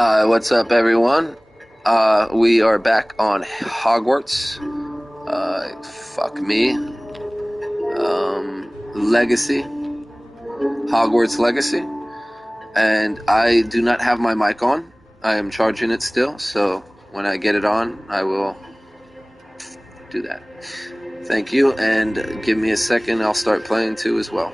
What's up, everyone? We are back on Hogwarts. Fuck me. Legacy. Hogwarts Legacy. And I do not have my mic on. I am charging it still, so when I get it on, I will do that. Thank you, and give me a second, I'll start playing too as well.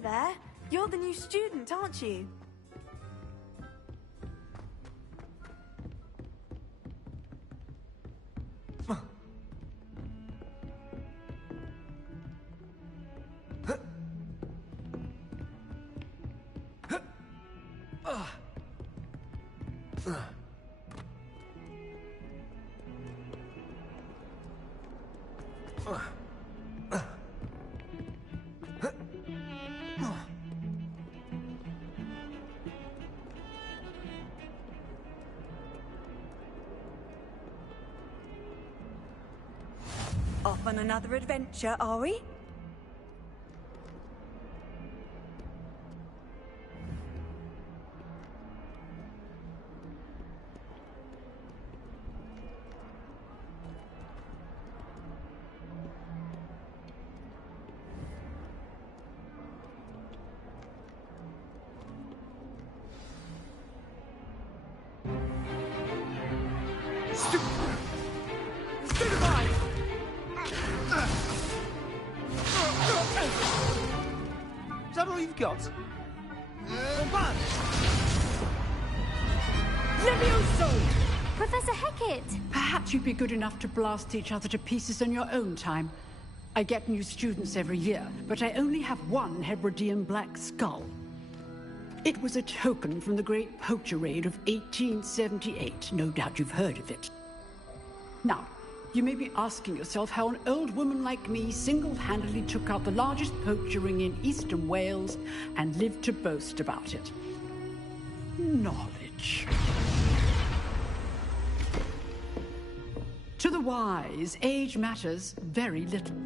Hello there. You're the new student, aren't you? Off on another adventure, are we? Is that all you've got? Levioso! Professor Hecat! Perhaps you'd be good enough to blast each other to pieces in your own time. I get new students every year, but I only have one Hebridean black skull. It was a token from the Great Poacher Raid of 1878. No doubt you've heard of it. Now, you may be asking yourself how an old woman like me single-handedly took out the largest poacher ring in eastern Wales and lived to boast about it. Knowledge. To the wise, age matters very little.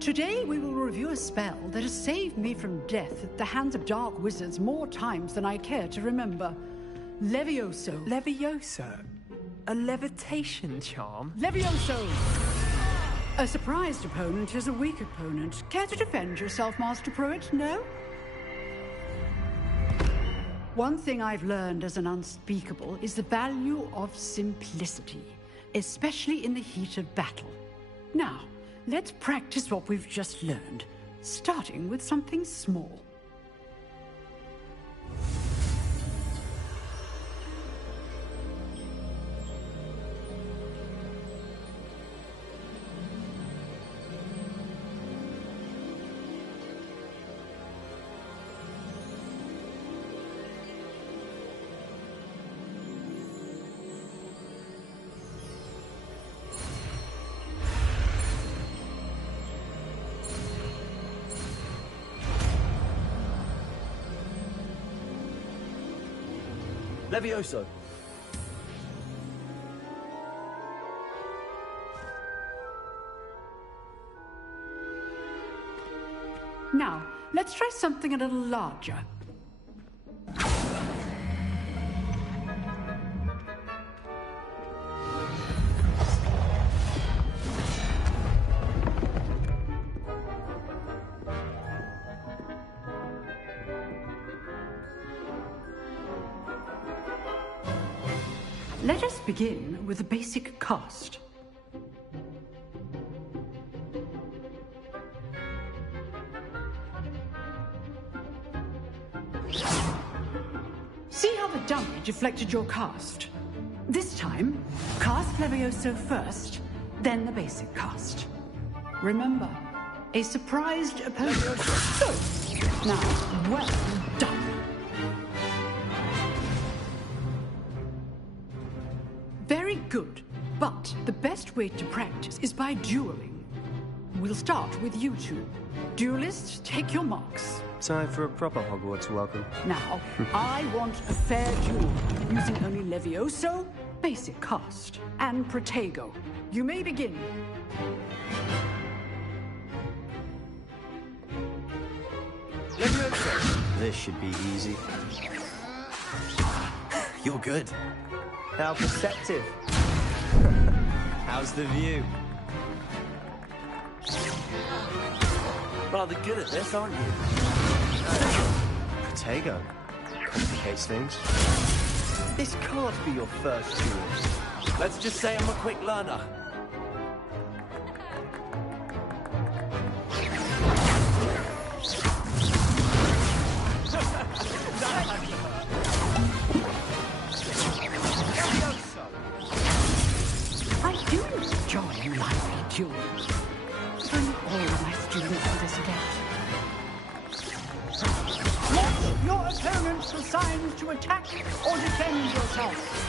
Today we will review a spell that has saved me from death at the hands of dark wizards more times than I care to remember. Levioso. Levioso? A levitation charm? Levioso! A surprised opponent is a weak opponent. Care to defend yourself, Master Pruitt? No? One thing I've learned as an unspeakable is the value of simplicity, especially in the heat of battle. Now, let's practice what we've just learned, starting with something small. Levioso. Now, let's try something a little larger. Let us begin with a basic cast. See how the dummy deflected your cast? This time, cast Levioso first, then the basic cast. Remember, a surprised opponent. So, now, well done. Very good, but the best way to practice is by dueling. We'll start with you two. Duelists, take your marks. Time for a proper Hogwarts welcome. Now, I want a fair duel, using only Levioso, basic cast, and Protego. You may begin. Levioso! This should be easy. You're good. How perceptive. How's the view? Rather good at this, aren't you? Protego. Complicates things. This can't be your first duel. Let's just say I'm a quick learner. for signs to attack or defend yourself.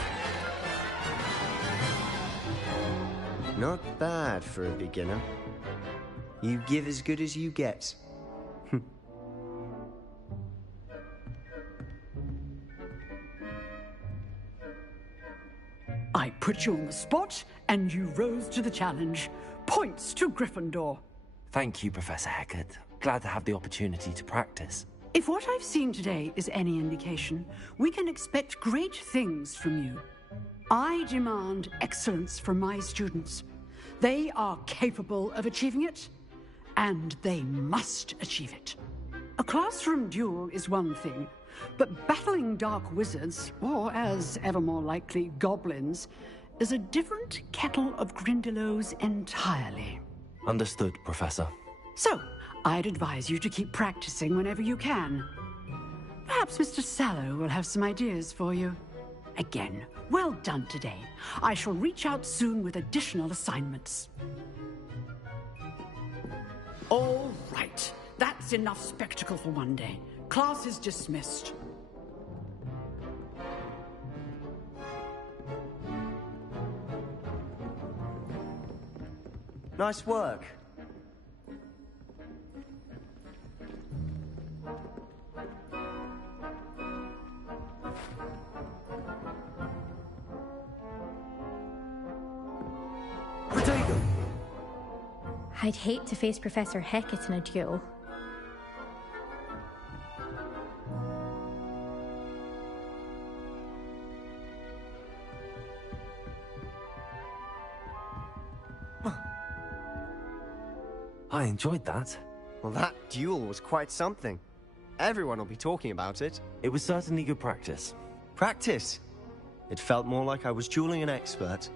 Not bad for a beginner. You give as good as you get. I put you on the spot, and you rose to the challenge. Points to Gryffindor. Thank you, Professor Hecat. Glad to have the opportunity to practice. If what I've seen today is any indication, we can expect great things from you. I demand excellence from my students. They are capable of achieving it, and they must achieve it. A classroom duel is one thing, but battling dark wizards, or as ever more likely, goblins, is a different kettle of Grindylows entirely. Understood, Professor. So, I'd advise you to keep practicing whenever you can. Perhaps Mr. Sallow will have some ideas for you. Again, well done today. I shall reach out soon with additional assignments. All right. That's enough spectacle for one day. Class is dismissed. Nice work. I'd hate to face Professor Hecat in a duel. I enjoyed that. Well, that duel was quite something. Everyone will be talking about it. It was certainly good practice. Practice? It felt more like I was dueling an expert.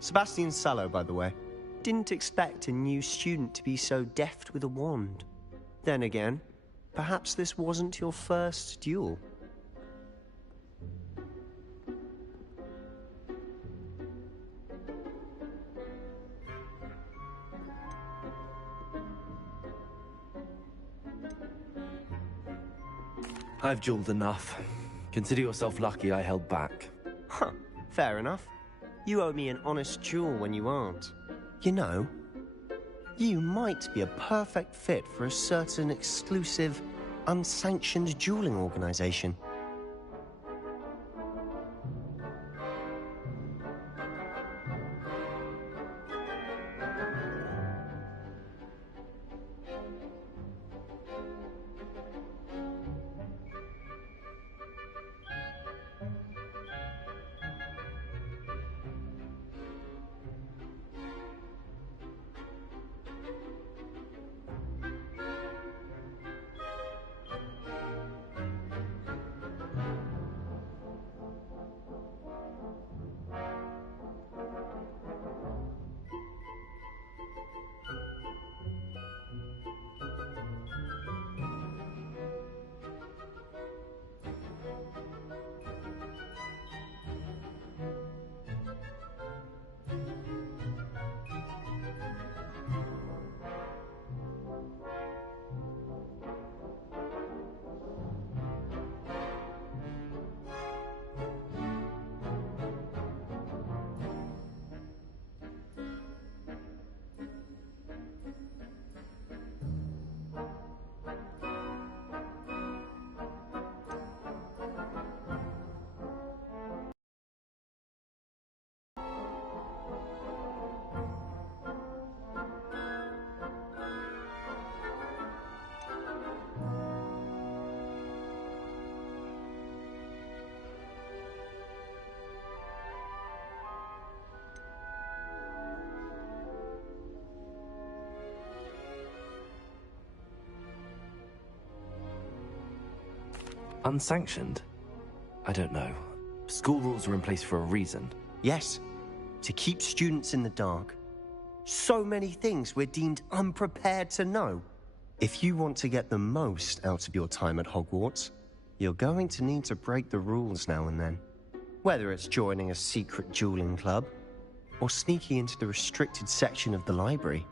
Sebastian Sallow, by the way. Didn't expect a new student to be so deft with a wand. Then again, perhaps this wasn't your first duel. I've dueled enough. Consider yourself lucky I held back. Huh, fair enough. You owe me an honest duel when you aren't. You know, you might be a perfect fit for a certain exclusive, unsanctioned dueling organization. Unsanctioned? I don't know. School rules are in place for a reason. Yes, to keep students in the dark. So many things we're deemed unprepared to know. If you want to get the most out of your time at Hogwarts, you're going to need to break the rules now and then. Whether it's joining a secret dueling club, or sneaking into the restricted section of the library,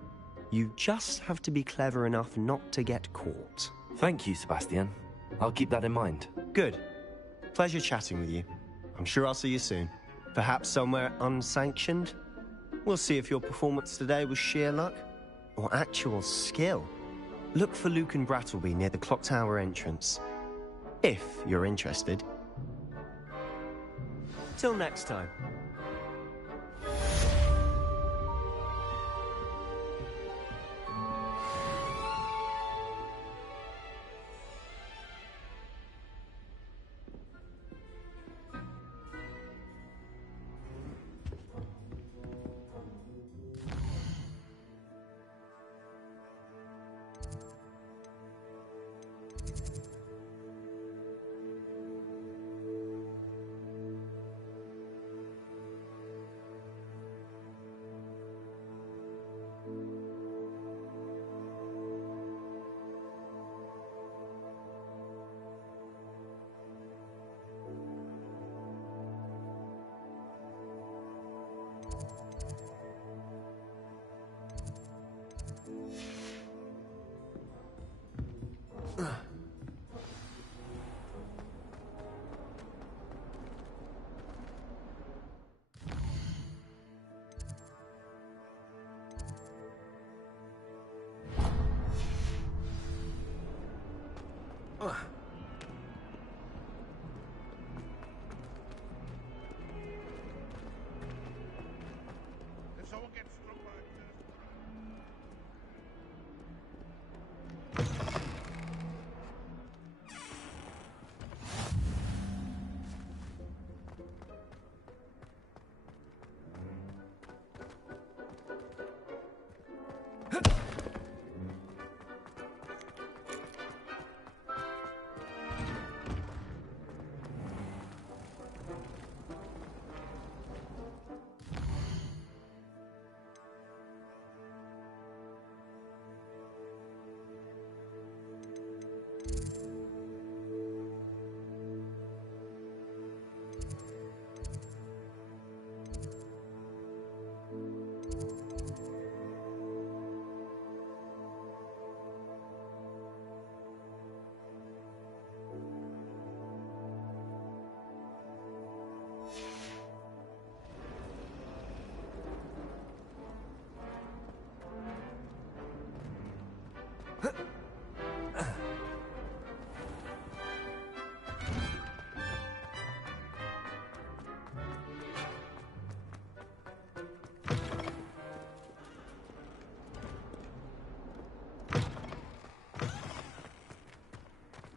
you just have to be clever enough not to get caught. Thank you, Sebastian. I'll keep that in mind. Good. Pleasure chatting with you. I'm sure I'll see you soon. Perhaps somewhere unsanctioned? We'll see if your performance today was sheer luck or actual skill. Look for Luke and Brattleby near the clock tower entrance. If you're interested. Till next time.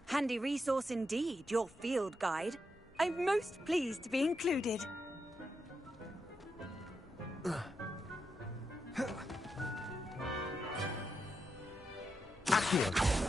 Handy resource indeed, your field guide. I'm most pleased to be included. Accio.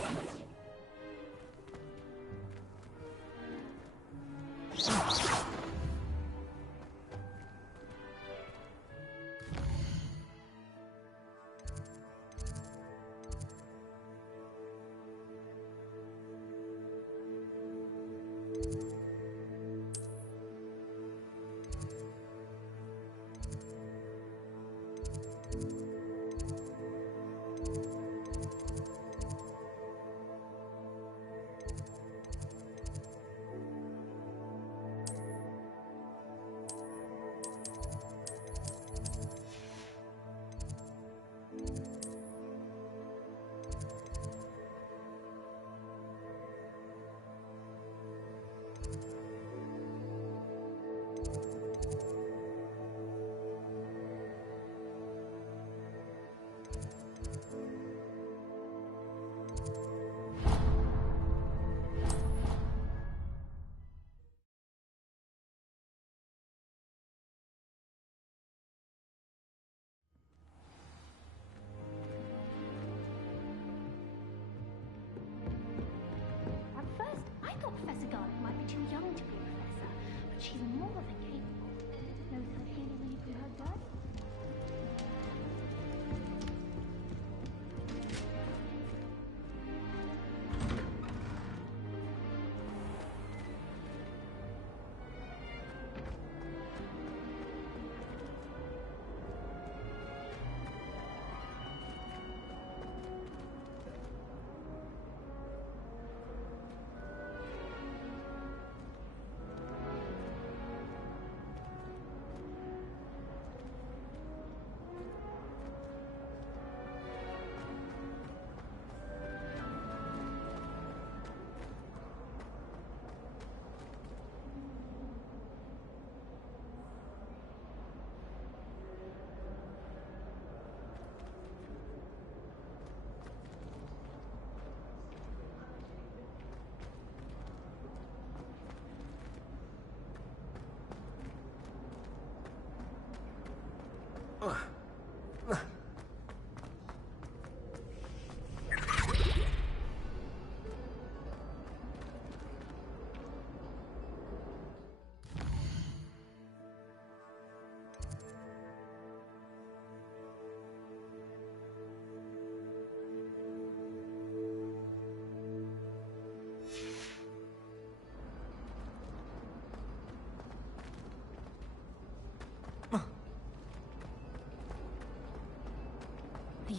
At first, I thought Professor Garlick might be too young to be a professor, but she's more than capable. Knows her healing when you from her dad.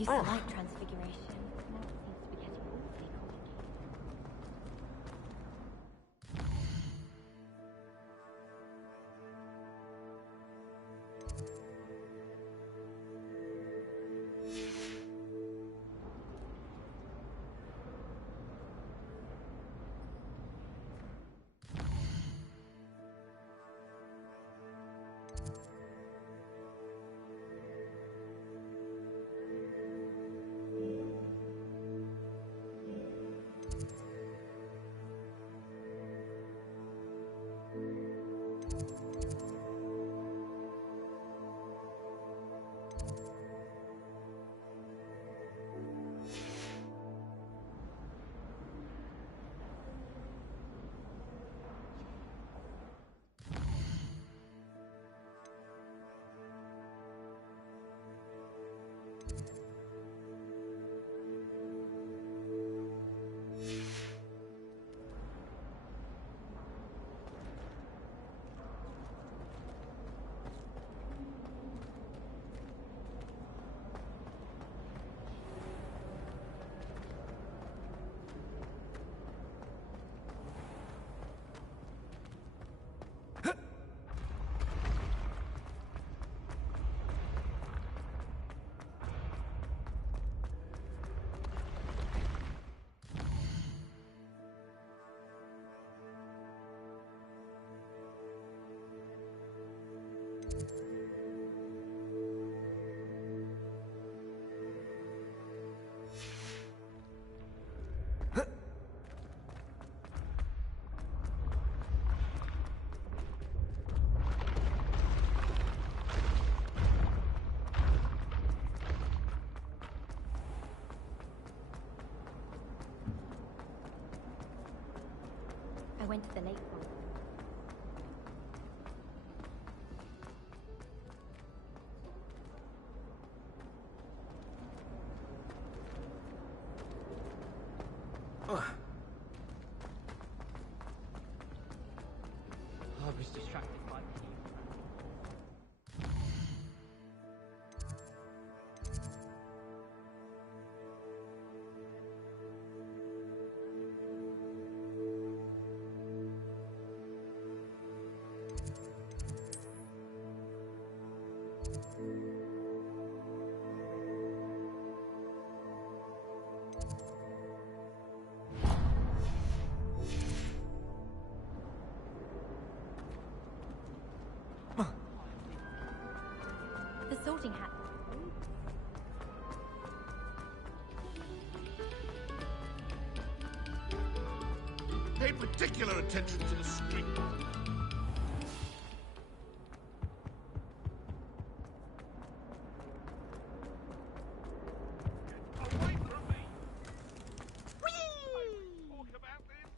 used to like transfiguration. Now it seems to be getting awfully complicated. I went to the lake one. I was distracted by The sorting hat. Pay particular attention to the string. Away from me! Whee! Talk about this.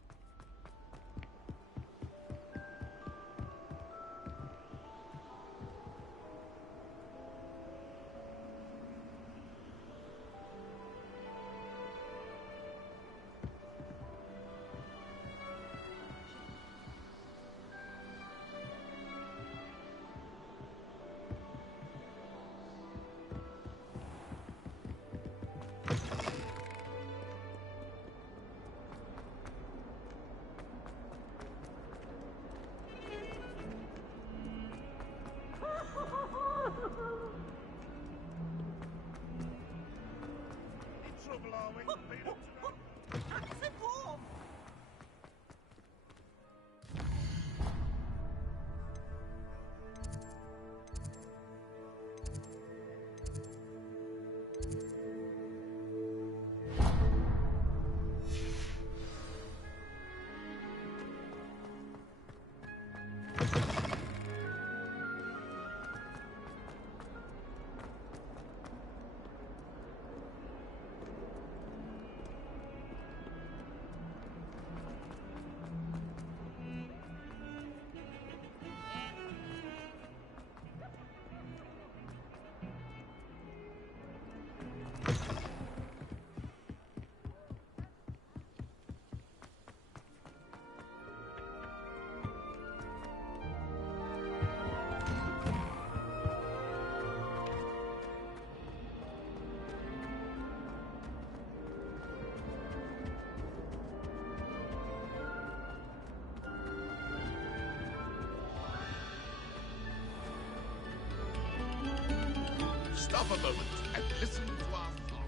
Stop a moment and listen to our song.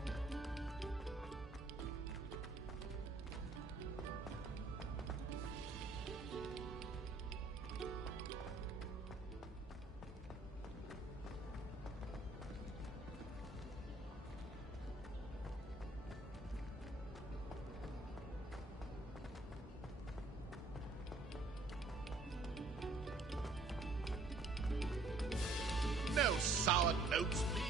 No sour notes, please.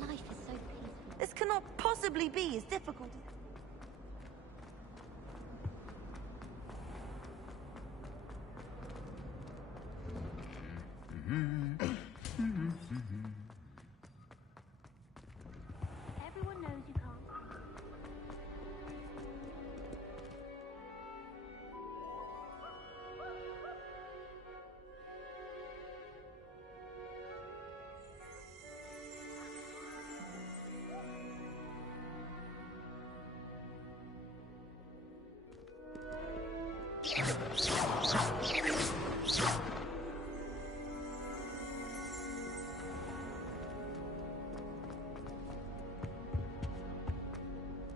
Life is so peaceful. This cannot possibly be as difficult as... Everyone knows you can't.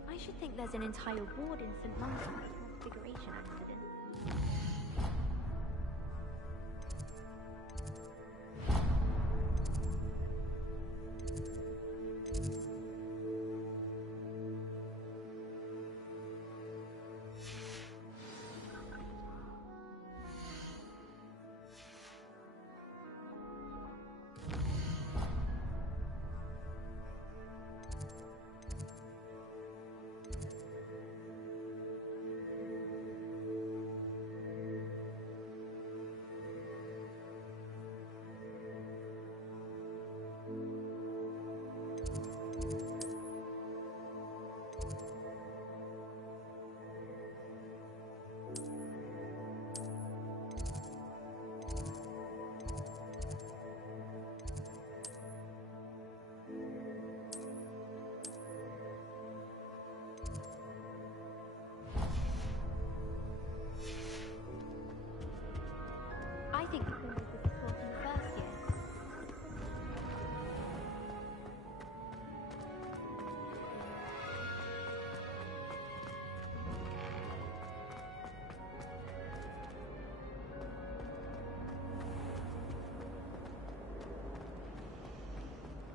I should think there's an entire ward in St. London for configuration accident. think you can make a good talk in the first year.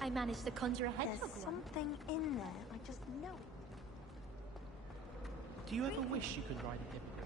I managed to conjure a hedgehog. There's something in there. I just know it. Do you ever wish you could ride a hippo?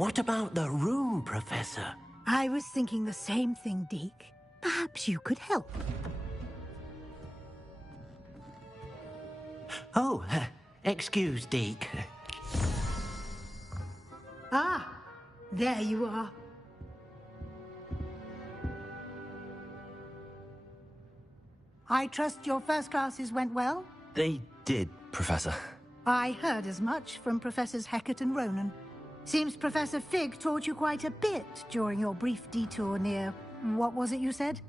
What about the room, Professor? I was thinking the same thing, Deke. Perhaps you could help. Oh, excuse, Deke. Ah, there you are. I trust your first classes went well? They did, Professor. I heard as much from Professors Hecat and Ronan. Seems Professor Fig taught you quite a bit during your brief detour near... what was it you said?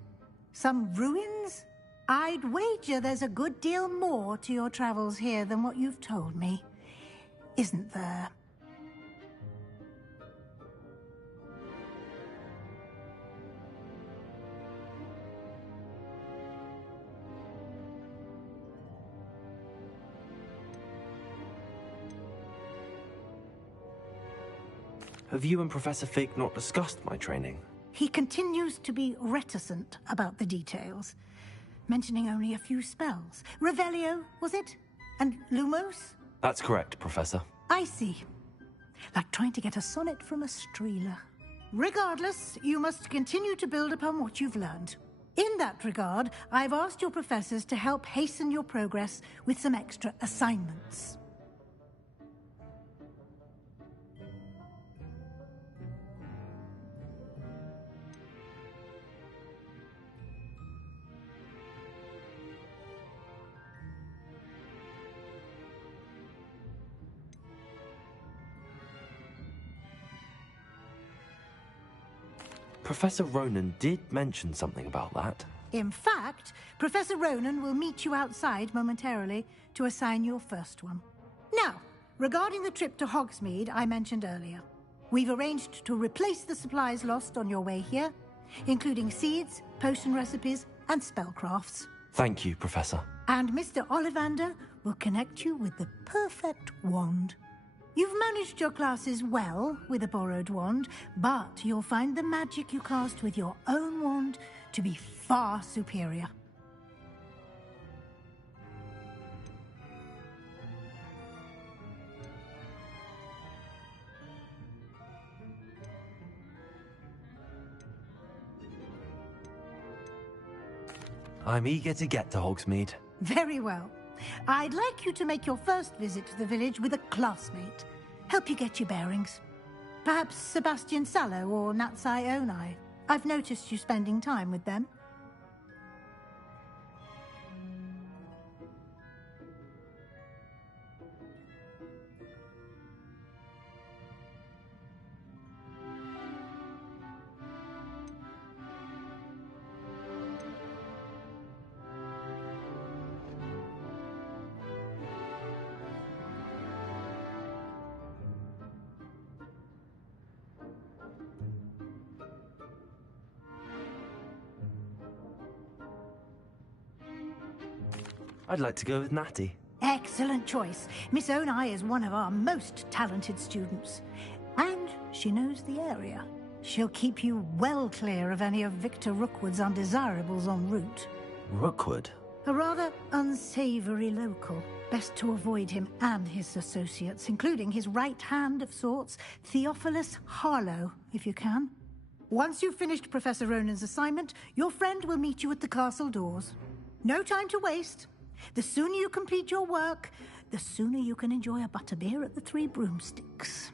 Some ruins? I'd wager there's a good deal more to your travels here than what you've told me. Isn't there? Have you and Professor Fig not discussed my training? He continues to be reticent about the details, mentioning only a few spells. Revelio, was it? And Lumos? That's correct, Professor. I see. Like trying to get a sonnet from a streeler. Regardless, you must continue to build upon what you've learned. In that regard, I've asked your professors to help hasten your progress with some extra assignments. Professor Ronan did mention something about that. In fact, Professor Ronan will meet you outside momentarily to assign your first one. Now, regarding the trip to Hogsmeade I mentioned earlier, we've arranged to replace the supplies lost on your way here, including seeds, potion recipes, and spellcrafts. Thank you, Professor. And Mr. Ollivander will connect you with the perfect wand. You've managed your classes well with a borrowed wand, but you'll find the magic you cast with your own wand to be far superior. I'm eager to get to Hogsmeade. Very well. I'd like you to make your first visit to the village with a classmate. Help you get your bearings. Perhaps Sebastian Sallow or Natsai Onai. I've noticed you spending time with them. I'd like to go with Natty. Excellent choice. Miss Onai is one of our most talented students. And she knows the area. She'll keep you well clear of any of Victor Rookwood's undesirables en route. Rookwood? A rather unsavory local. Best to avoid him and his associates, including his right hand of sorts, Theophilus Harlow, if you can. Once you've finished Professor Ronan's assignment, your friend will meet you at the castle doors. No time to waste. The sooner you complete your work, the sooner you can enjoy a butterbeer at the Three Broomsticks.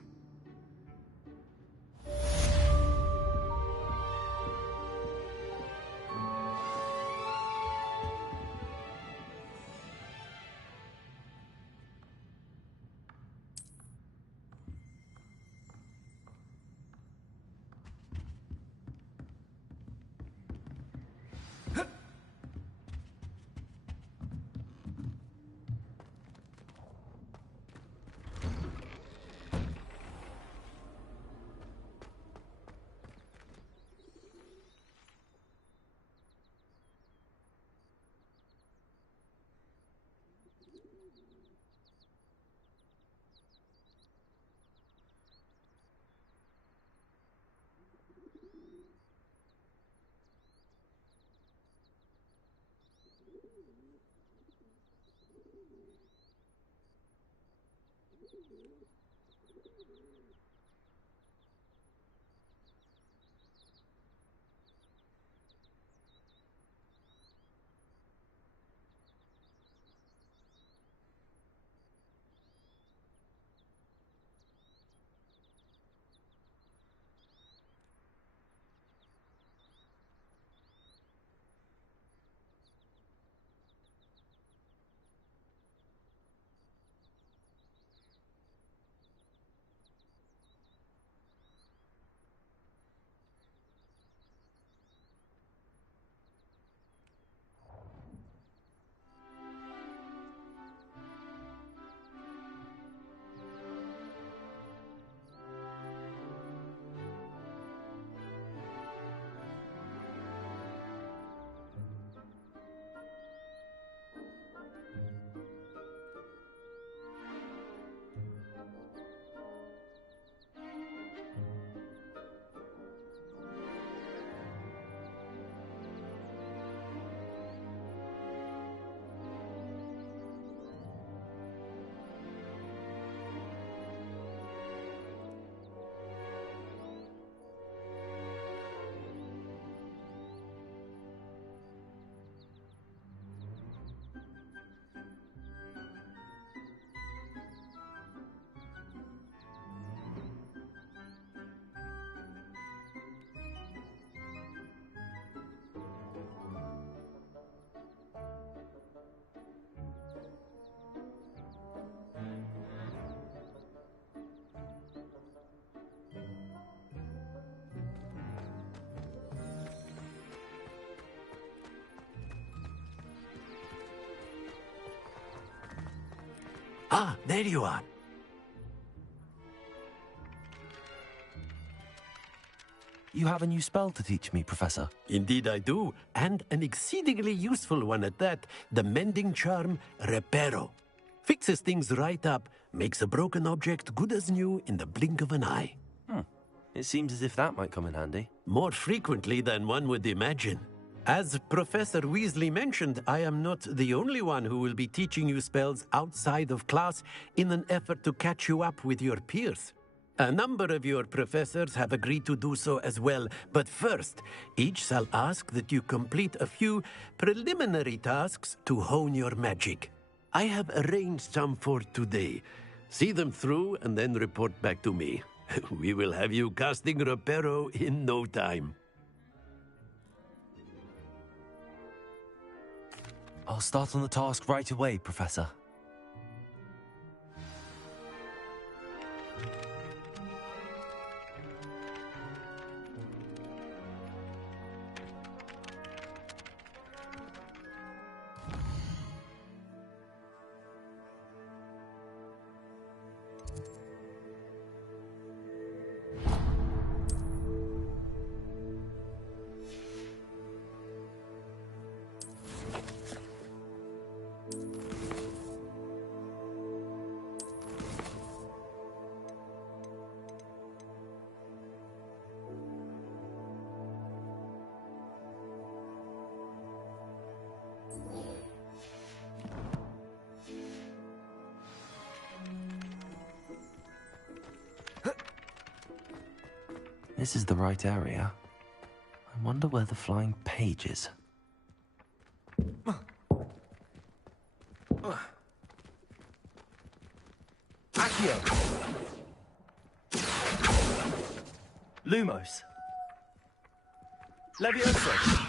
Ah, there you are. You have a new spell to teach me, Professor. Indeed I do, and an exceedingly useful one at that. The mending charm, Reparo. Fixes things right up, makes a broken object good as new in the blink of an eye. It seems as if that might come in handy. More frequently than one would imagine. As Professor Weasley mentioned, I am not the only one who will be teaching you spells outside of class in an effort to catch you up with your peers. A number of your professors have agreed to do so as well, but first, each shall ask that you complete a few preliminary tasks to hone your magic. I have arranged some for today. See them through and then report back to me. We will have you casting Reparo in no time. I'll start on the task right away, Professor. This is the right area. I wonder where the flying page is. Accio! Lumos! Levioso!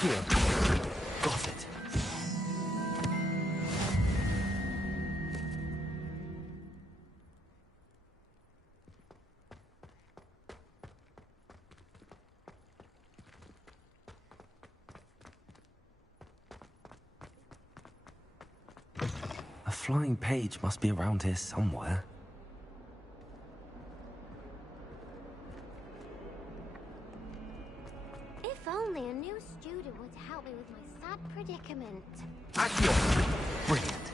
Here. Got it. A flying page must be around here somewhere. If only a new student would help me with my sad predicament. Accio! Brilliant.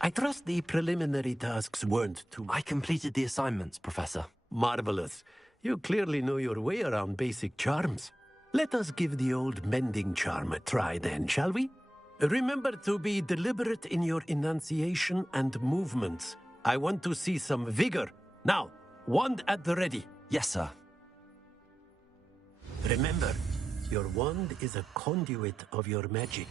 I trust the preliminary tasks weren't too... I completed the assignments, Professor. Marvelous. You clearly know your way around basic charms. Let us give the old mending charm a try then, shall we? Remember to be deliberate in your enunciation and movements. I want to see some vigor. Now, wand at the ready. Yes, sir. Remember, your wand is a conduit of your magic.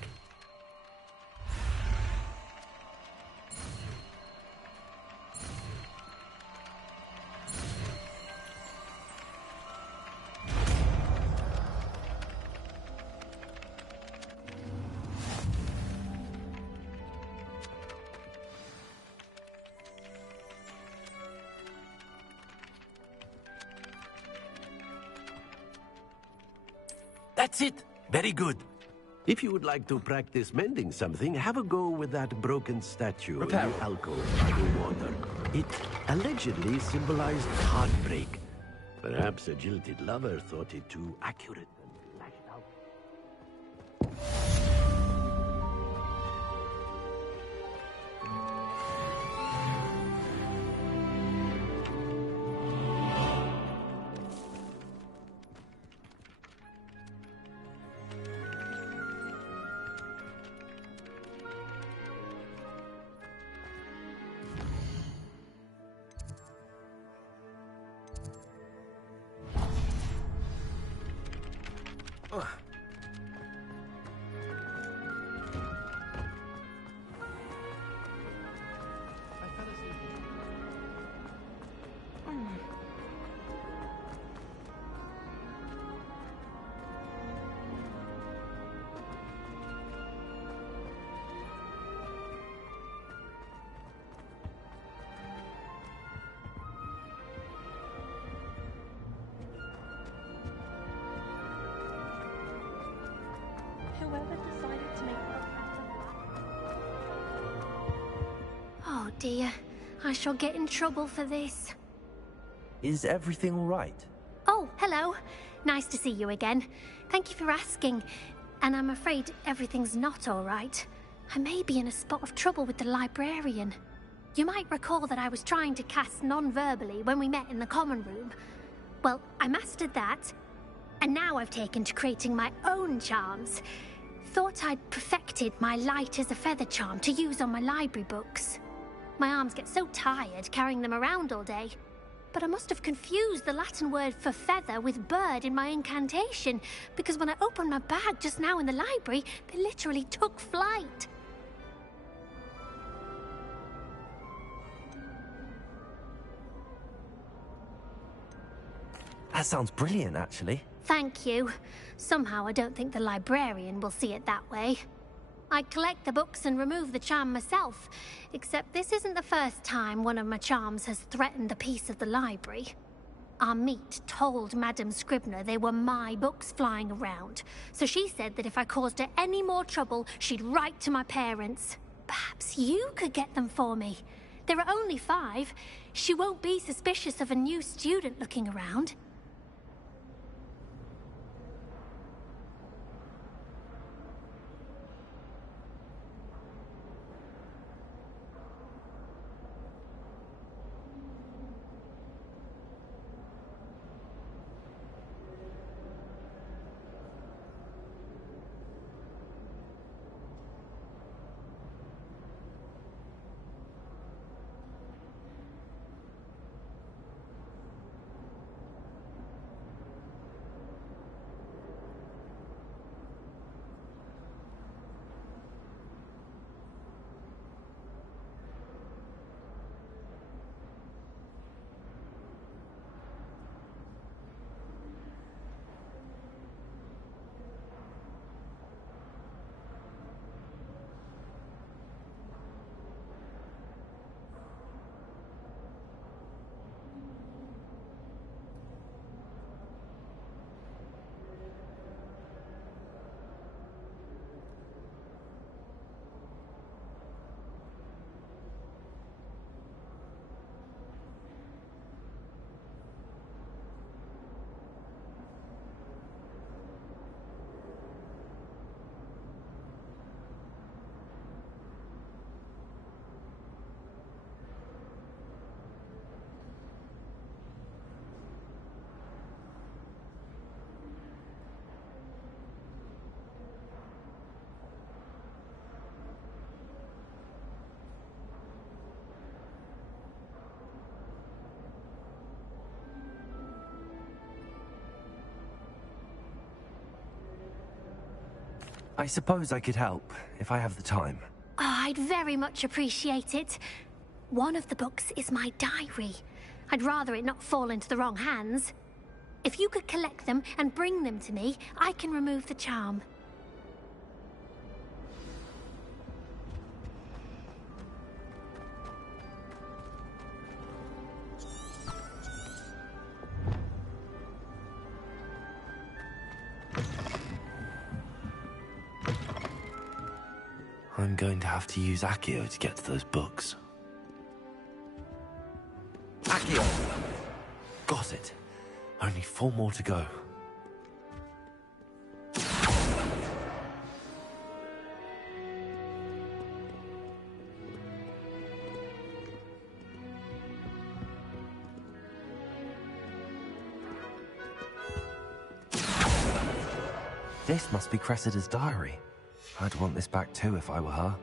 That's it! Very good. If you would like to practice mending something, have a go with that broken statue in the alcove by the water. It allegedly symbolized heartbreak. Perhaps a jilted lover thought it too accurate and lashed out. Whoever decided to make Oh dear, I shall get in trouble for this. Is everything all right? Oh, hello. Nice to see you again. Thank you for asking. And I'm afraid everything's not all right. I may be in a spot of trouble with the librarian. You might recall that I was trying to cast non-verbally when we met in the common room. Well, I mastered that. And now I've taken to creating my own charms. Thought I'd perfected my light as a feather charm to use on my library books. My arms get so tired carrying them around all day. But I must have confused the Latin word for feather with bird in my incantation, because when I opened my bag just now in the library, they literally took flight. That sounds brilliant, actually. Thank you. Somehow I don't think the librarian will see it that way. I collect the books and remove the charm myself, except this isn't the first time one of my charms has threatened the peace of the library. Our meet told Madame Scribner they were my books flying around, so she said that if I caused her any more trouble, she'd write to my parents. Perhaps you could get them for me. There are only 5. She won't be suspicious of a new student looking around. I suppose I could help, if I have the time. Oh, I'd very much appreciate it. One of the books is my diary. I'd rather it not fall into the wrong hands. If you could collect them and bring them to me, I can remove the charm. I'm going to have to use Accio to get to those books. Accio! Got it. Only 4 more to go. This must be Cressida's diary. I'd want this back too if I were her.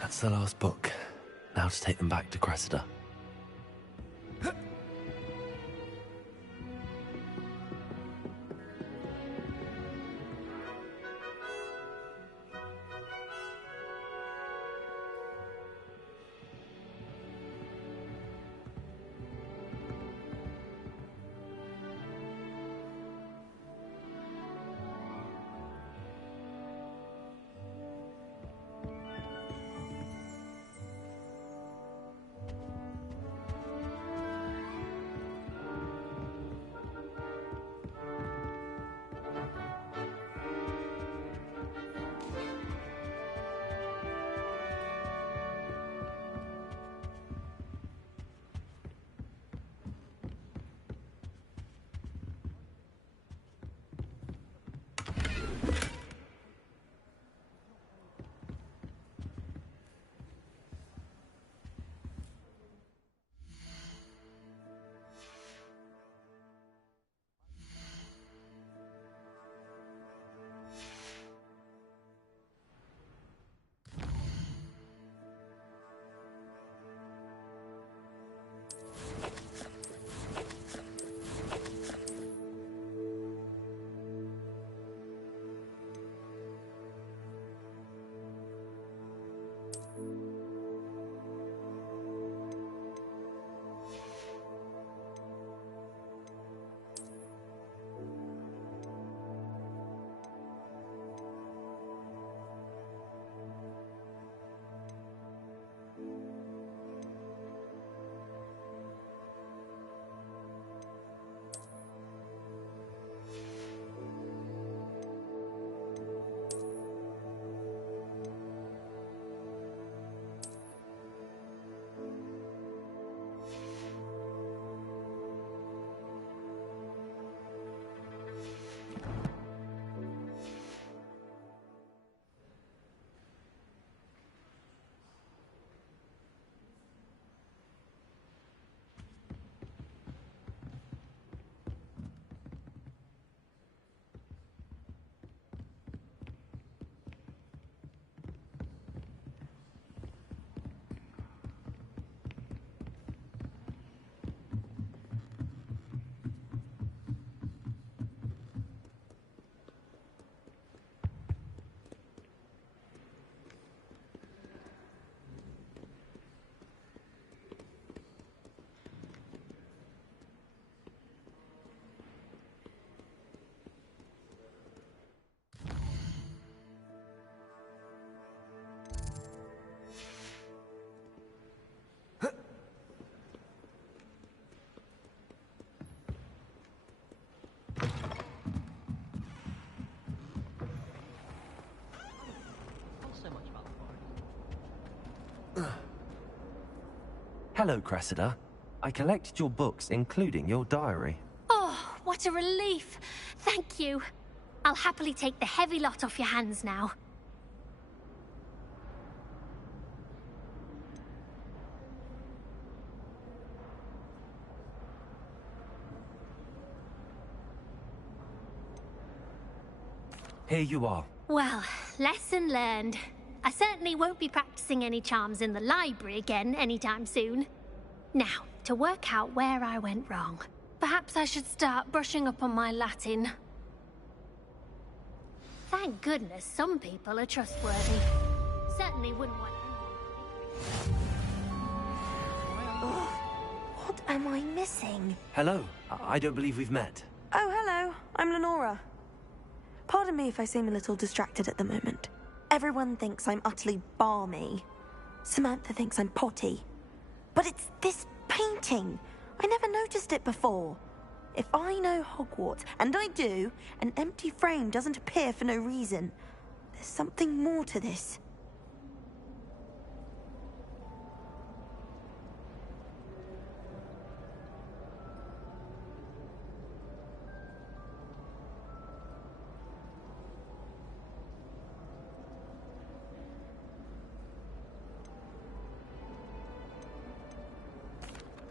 That's the last book. Now to take them back to Cressida. Hello, Cressida. I collected your books, including your diary. Oh, what a relief. Thank you. I'll happily take the heavy lot off your hands now. Here you are. Well, lesson learned. I certainly won't be practicing any charms in the library again anytime soon. Now, to work out where I went wrong. Perhaps I should start brushing up on my Latin. Thank goodness some people are trustworthy. Certainly wouldn't want anyone. What am I missing? Hello. I don't believe we've met. Oh, hello. I'm Lenora. Pardon me if I seem a little distracted at the moment. Everyone thinks I'm utterly balmy. Samantha thinks I'm potty. But it's this painting. I never noticed it before. If I know Hogwarts, and I do, an empty frame doesn't appear for no reason. There's something more to this.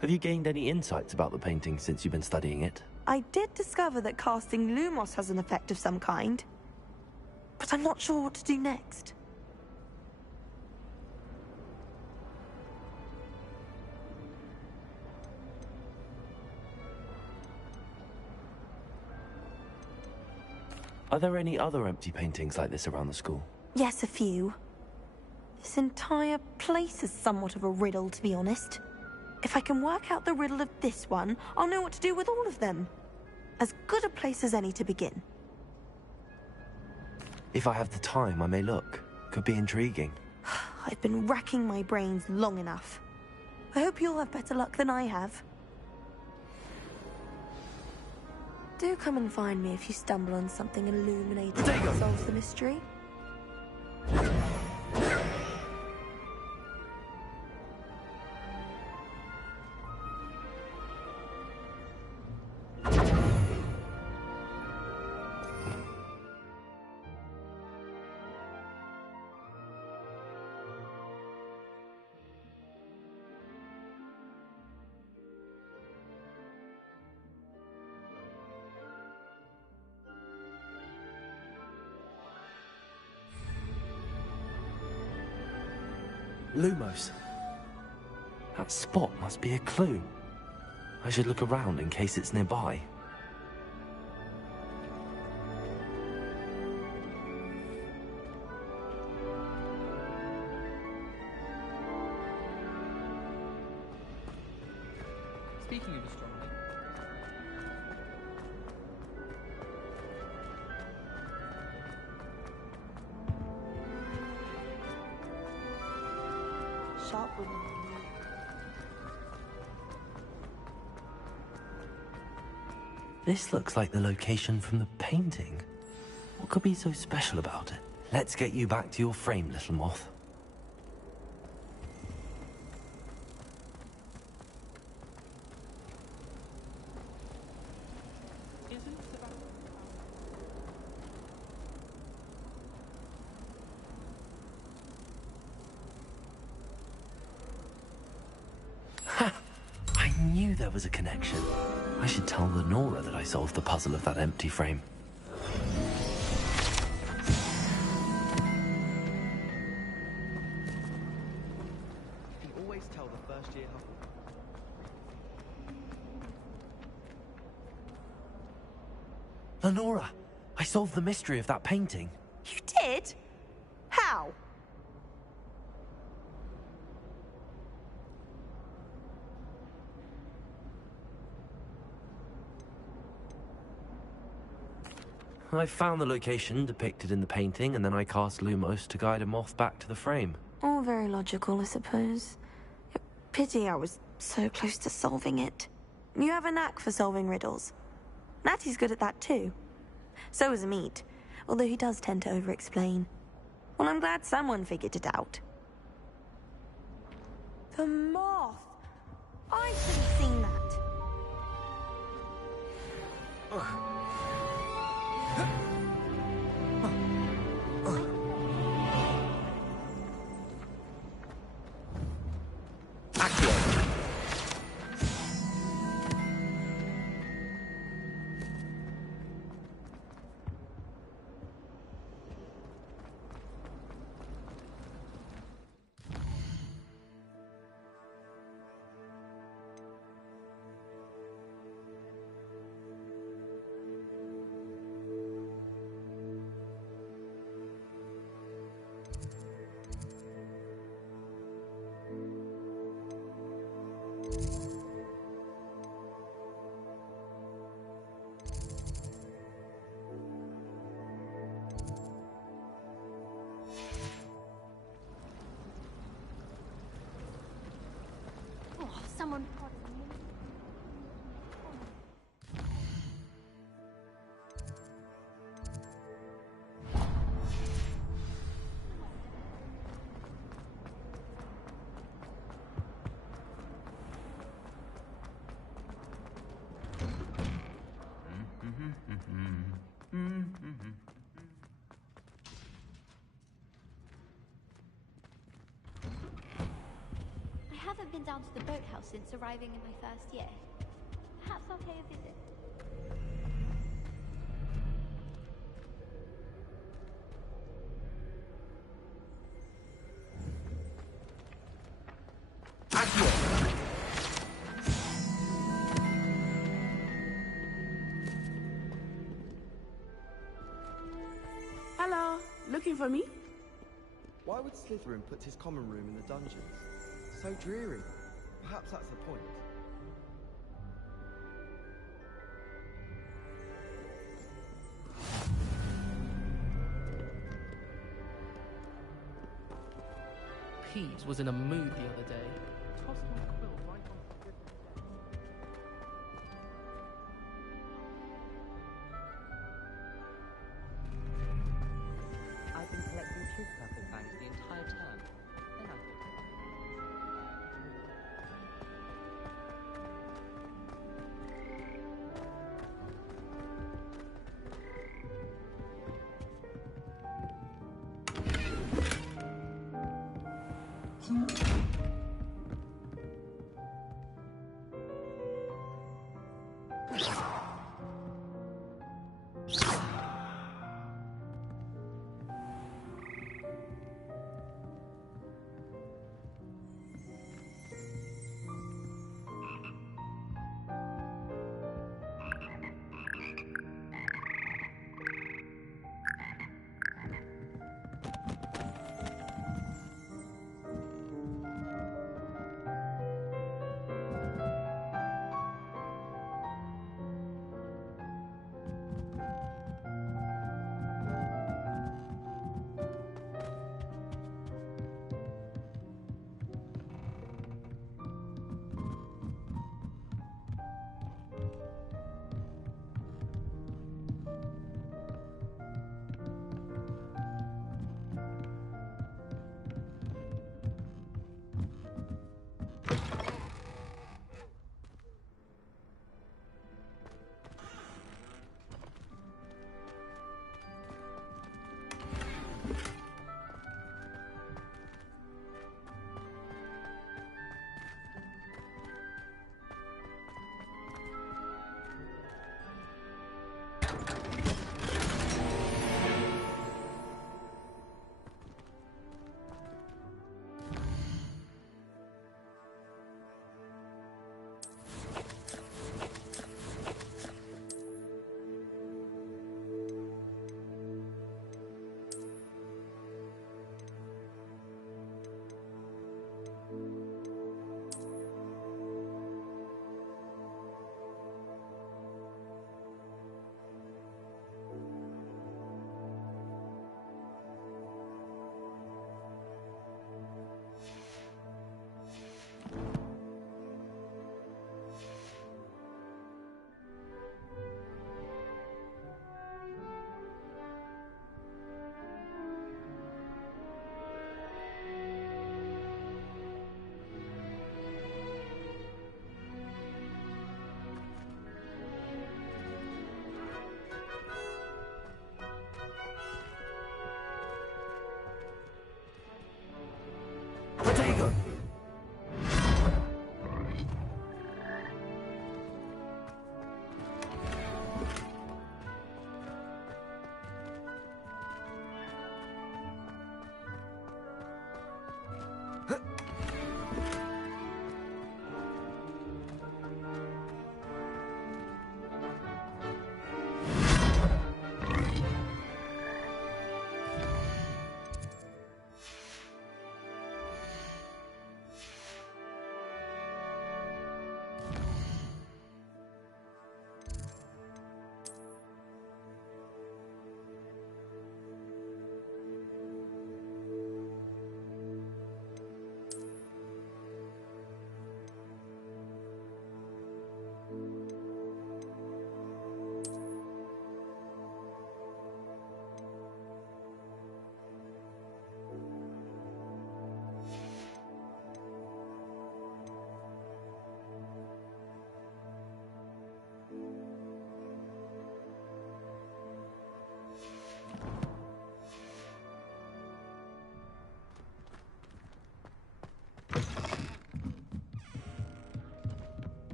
Have you gained any insights about the painting since you've been studying it? I did discover that casting Lumos has an effect of some kind. But I'm not sure what to do next. Are there any other empty paintings like this around the school? Yes, a few. This entire place is somewhat of a riddle, to be honest. If I can work out the riddle of this one, I'll know what to do with all of them. As good a place as any to begin. If I have the time, I may look. Could be intriguing. I've been racking my brains long enough. I hope you'll have better luck than I have. Do come and find me if you stumble on something illuminating that solves the mystery. Lumos. That spot must be a clue. I should look around in case it's nearby. Speaking of astronomy, Sharp women. This looks like the location from the painting. What could be so special about it? Let's get you back to your frame, little moth. I knew there was a connection. I should tell Lenora that I solved the puzzle of that empty frame. you can always tell the first year Lenora, I solved the mystery of that painting. You did? How? I found the location depicted in the painting, and then I cast Lumos to guide a moth back to the frame. All very logical, I suppose. Pity I was so close to solving it. You have a knack for solving riddles. Natty's good at that too. So is Amit, although he does tend to over-explain. Well, I'm glad someone figured it out. The moth! I should have seen that. Oh, someone prodded me. I haven't been down to the boathouse since arriving in my first year. Perhaps I'll pay a visit. Hello, looking for me? Why would Slytherin put his common room in the dungeons? So dreary. Perhaps that's the point. Peeves was in a mood the other day. Tossed my quill right on the desk. I've been collecting truth purple fangs the entire term. Then I thought,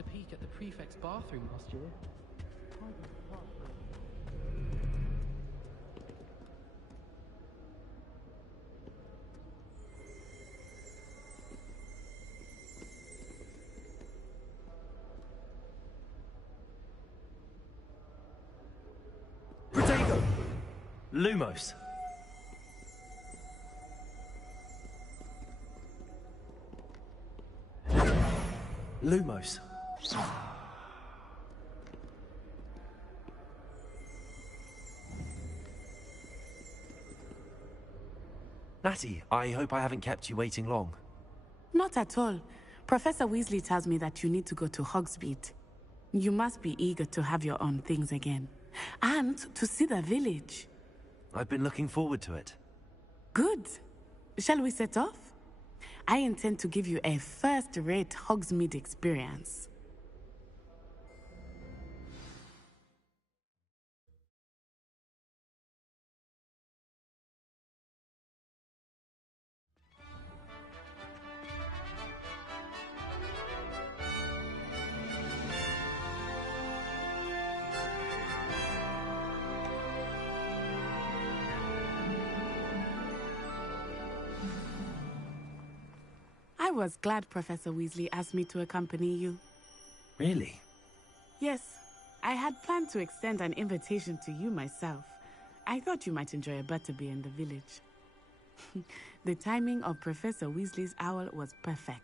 a peek at the prefect's bathroom last year. Protego! Lumos. Lumos. Natty, I hope I haven't kept you waiting long. Not at all. Professor Weasley tells me that you need to go to Hogsmeade. You must be eager to have your own things again. And to see the village. I've been looking forward to it. Good. Shall we set off? I intend to give you a first-rate Hogsmeade experience. I was glad Professor Weasley asked me to accompany you. Really? Yes, I had planned to extend an invitation to you myself. I thought you might enjoy a butterbeer in the village. The timing of Professor Weasley's owl was perfect.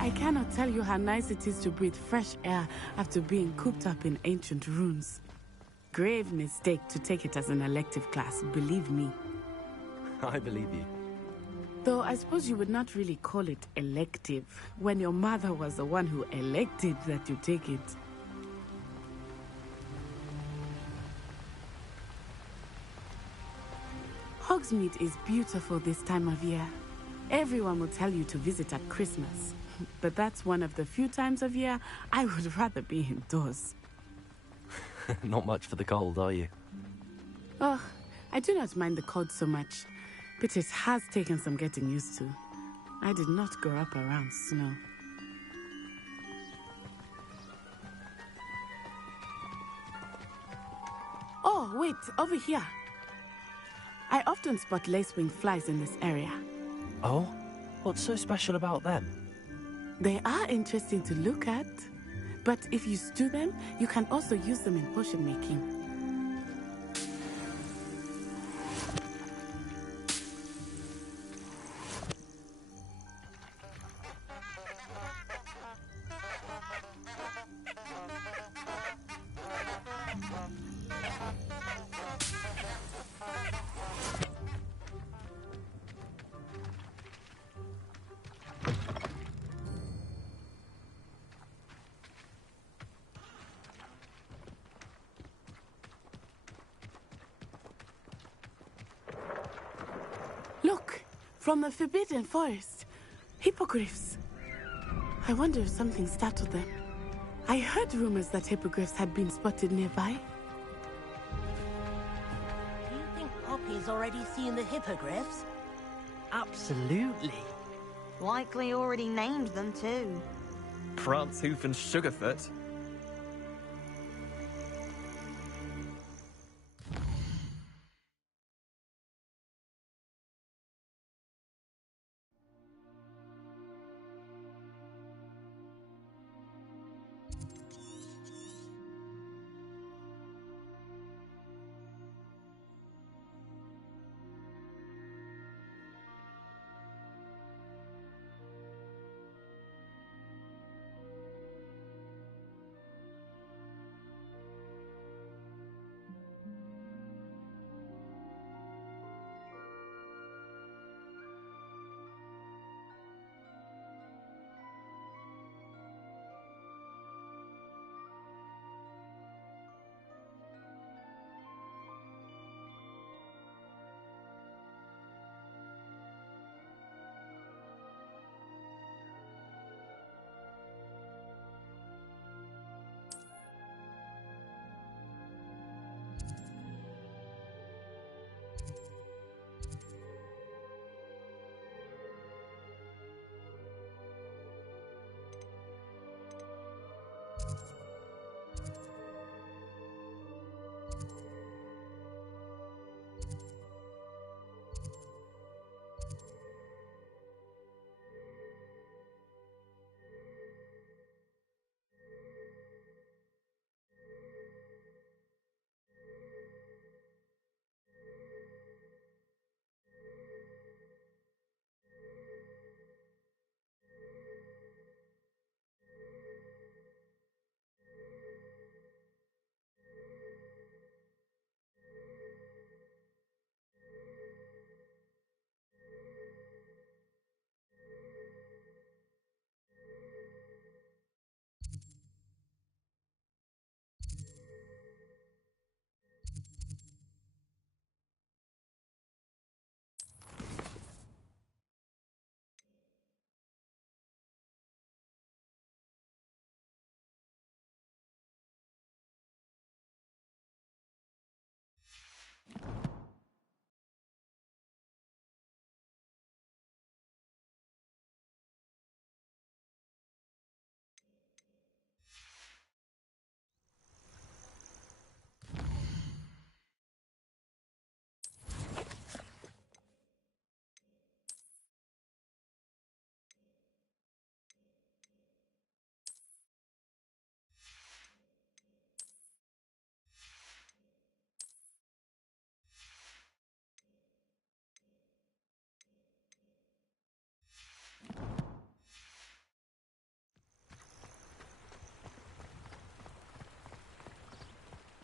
I cannot tell you how nice it is to breathe fresh air after being cooped up in ancient ruins. Grave mistake to take it as an elective class, believe me. I believe you. Though I suppose you would not really call it elective, when your mother was the one who elected that you take it. Hogsmeade is beautiful this time of year. Everyone will tell you to visit at Christmas. But that's one of the few times of year I would rather be indoors. Not much for the cold, are you? Oh, I do not mind the cold so much, but it has taken some getting used to. I did not grow up around snow. Oh, wait, over here. I often spot lacewing flies in this area. Oh? What's so special about them? They are interesting to look at, but if you stew them, you can also use them in potion making. Look, from the Forbidden Forest. Hippogriffs. I wonder if something startled them. I heard rumors that hippogriffs had been spotted nearby. Do you think Poppy's already seen the hippogriffs? Absolutely. Likely already named them too. Prance, Hoof and Sugarfoot.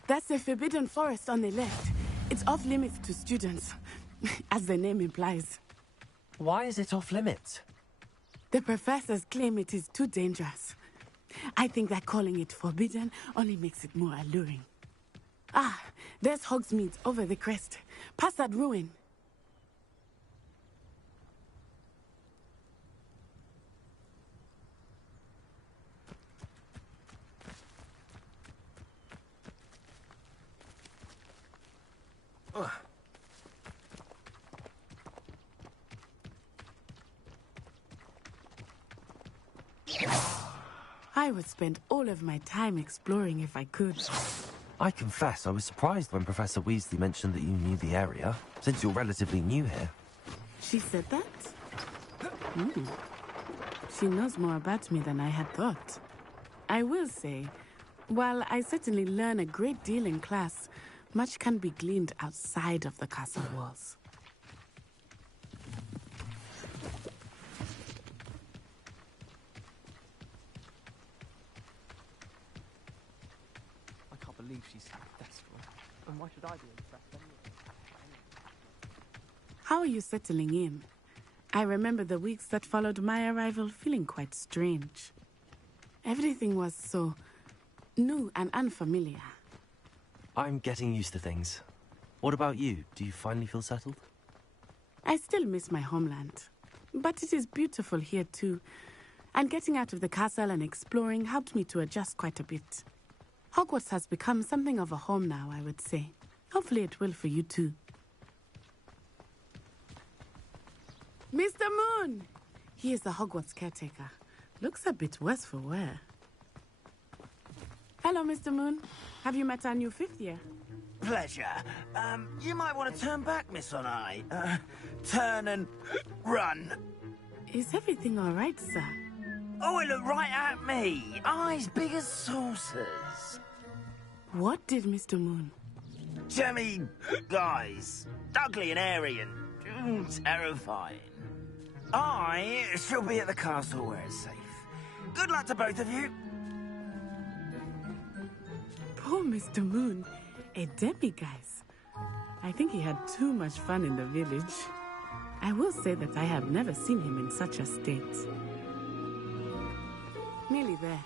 That's the Forbidden Forest on the left. It's off limits to students, as the name implies. Why is it off limits? The professors claim it is too dangerous. I think that calling it forbidden only makes it more alluring. Ah, there's Hogsmeade over the crest. Past that ruin. I would spend all of my time exploring if I could. I confess I was surprised when Professor Weasley mentioned that you knew the area, since you're relatively new here. She said that? She knows more about me than I had thought. I will say, while I certainly learn a great deal in class, much can be gleaned outside of the castle walls. I can't believe she's successful. And why should I be impressed anyway? How are you settling in? I remember the weeks that followed my arrival feeling quite strange. Everything was so new and unfamiliar. I'm getting used to things. What about you? Do you finally feel settled? I still miss my homeland, but it is beautiful here too. And getting out of the castle and exploring helped me to adjust quite a bit. Hogwarts has become something of a home now, I would say. Hopefully it will for you too. Mr. Moon! He is the Hogwarts caretaker. Looks a bit worse for wear. Hello, Mr. Moon. Have you met our new fifth year? Pleasure. You might want to turn back, Miss Onai. Turn and run. Is everything all right, sir? Oh, it looked right at me. Eyes big as saucers. What did Mr. Moon? Jemmy guys. Ugly and airy and terrifying. I shall be at the castle where it's safe. Good luck to both of you. Poor Mr. Moon. A demiguise. I think he had too much fun in the village. I will say that I have never seen him in such a state. Nearly there.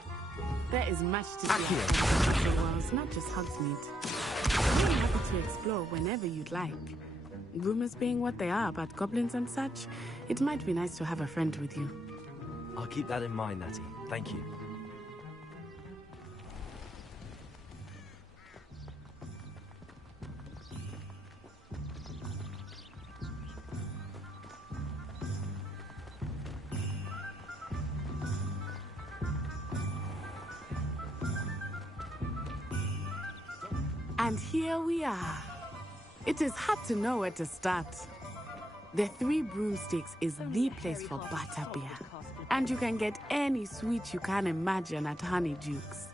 There is much to see outside the walls, not just Hogsmeade. I'm happy to explore whenever you'd like. Rumors being what they are about goblins and such, it might be nice to have a friend with you. I'll keep that in mind, Natty. Thank you. And here we are. It is hard to know where to start. The Three Broomsticks is the place for butterbeer. And you can get any sweet you can imagine at Honeydukes.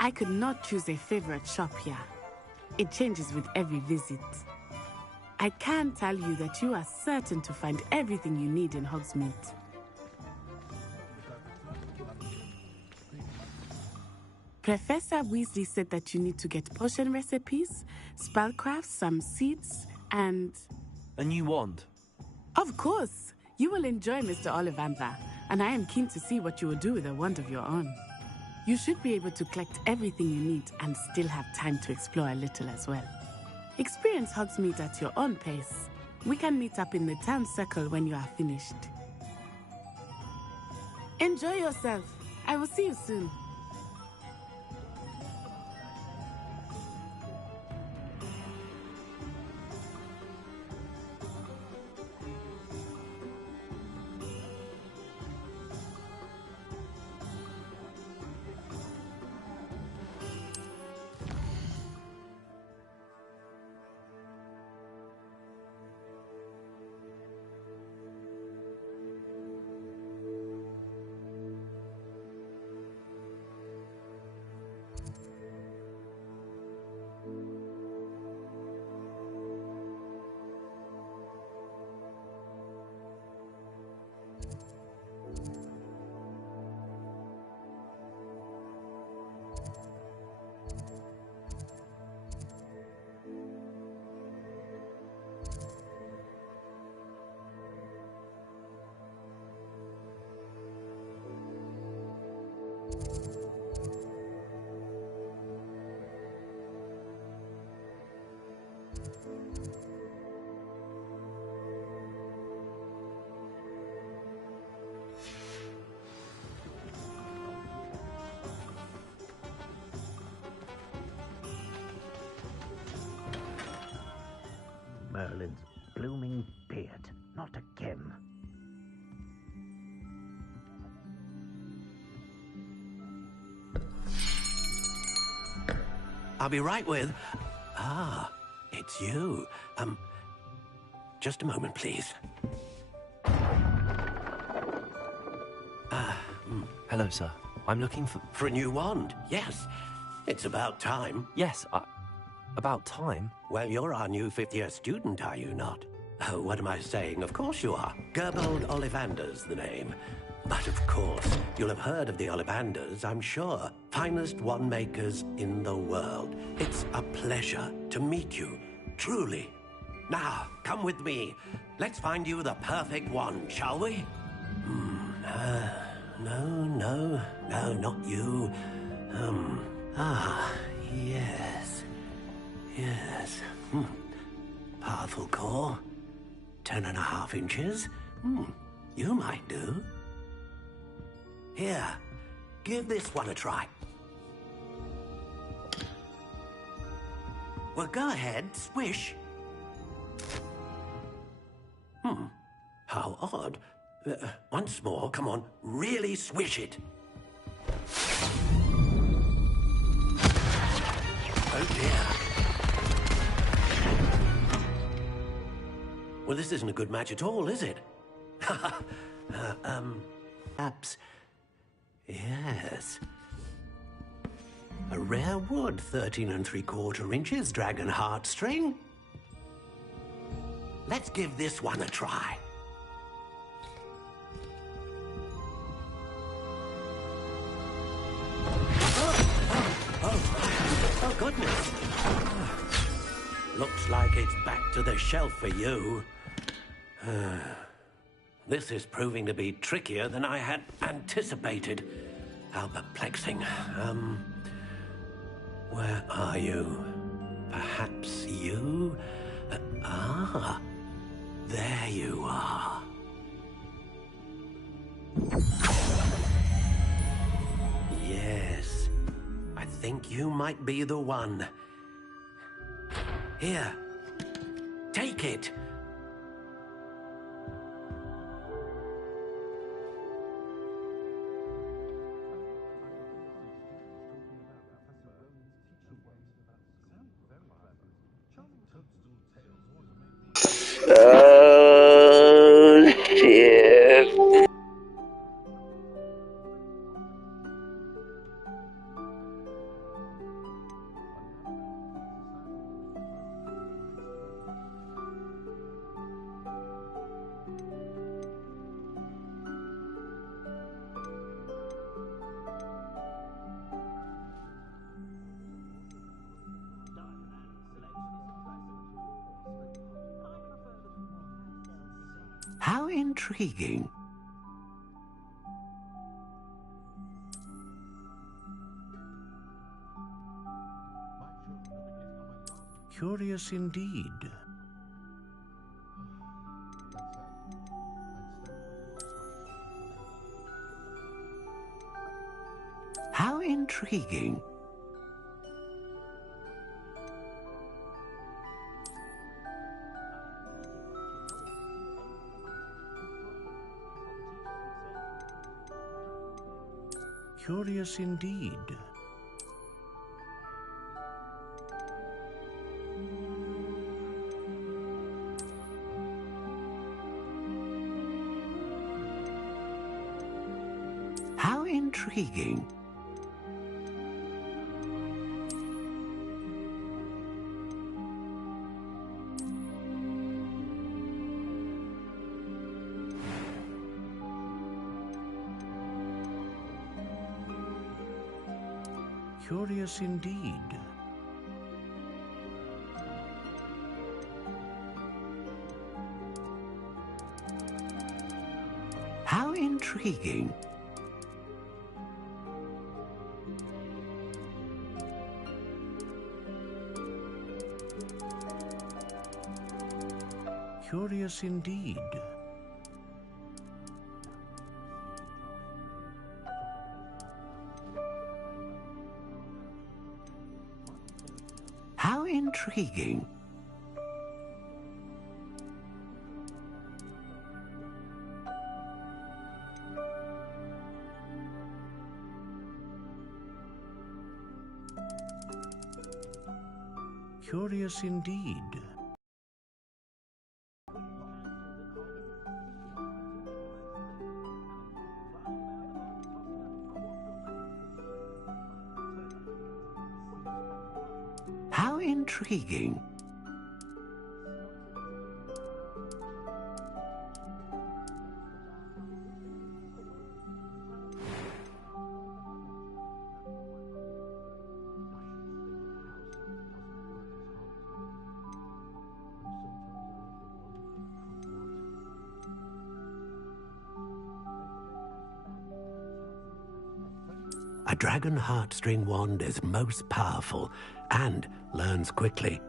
I could not choose a favorite shop here. It changes with every visit. I can tell you that you are certain to find everything you need in Hogsmeade. Professor Weasley said that you need to get potion recipes, spellcrafts, some seeds, and... A new wand? Of course! You will enjoy Mr. Ollivander, and I am keen to see what you will do with a wand of your own. You should be able to collect everything you need and still have time to explore a little as well. Experience Hogsmeade at your own pace. We can meet up in the town circle when you are finished. Enjoy yourself. I will see you soon. I'll be right with... Ah, it's you. Just a moment, please. Hello, sir. I'm looking For a new wand, yes. It's about time. Yes, about time? Well, you're our new fifth-year student, are you not? Oh, what am I saying? Of course you are. Gerbold Ollivander's the name. But of course, you'll have heard of the Ollivanders, I'm sure. Finest wand makers in the world. It's a pleasure to meet you, truly. Now, come with me. Let's find you the perfect wand, shall we? No, not you. Yes. Powerful core. 10.5 inches. You might do. Here, give this one a try. Well, go ahead, swish. How odd. Once more, come on, really swish it. Oh dear. Well, this isn't a good match at all, is it? Perhaps. Yes. A rare wood, 13 3/4 inches, dragon heartstring. Let's give this one a try. Oh, goodness. Looks like it's back to the shelf for you. This is proving to be trickier than I had anticipated. How perplexing. Where are you? Perhaps you? There you are. Yes, I think you might be the one. Here, take it. Oh, shit. How intriguing. Curious indeed. How intriguing. Curious indeed. How intriguing. Curious indeed. How intriguing. Curious indeed. How intriguing. Curious indeed. How intriguing. A dragon heartstring wand is most powerful and learns quickly.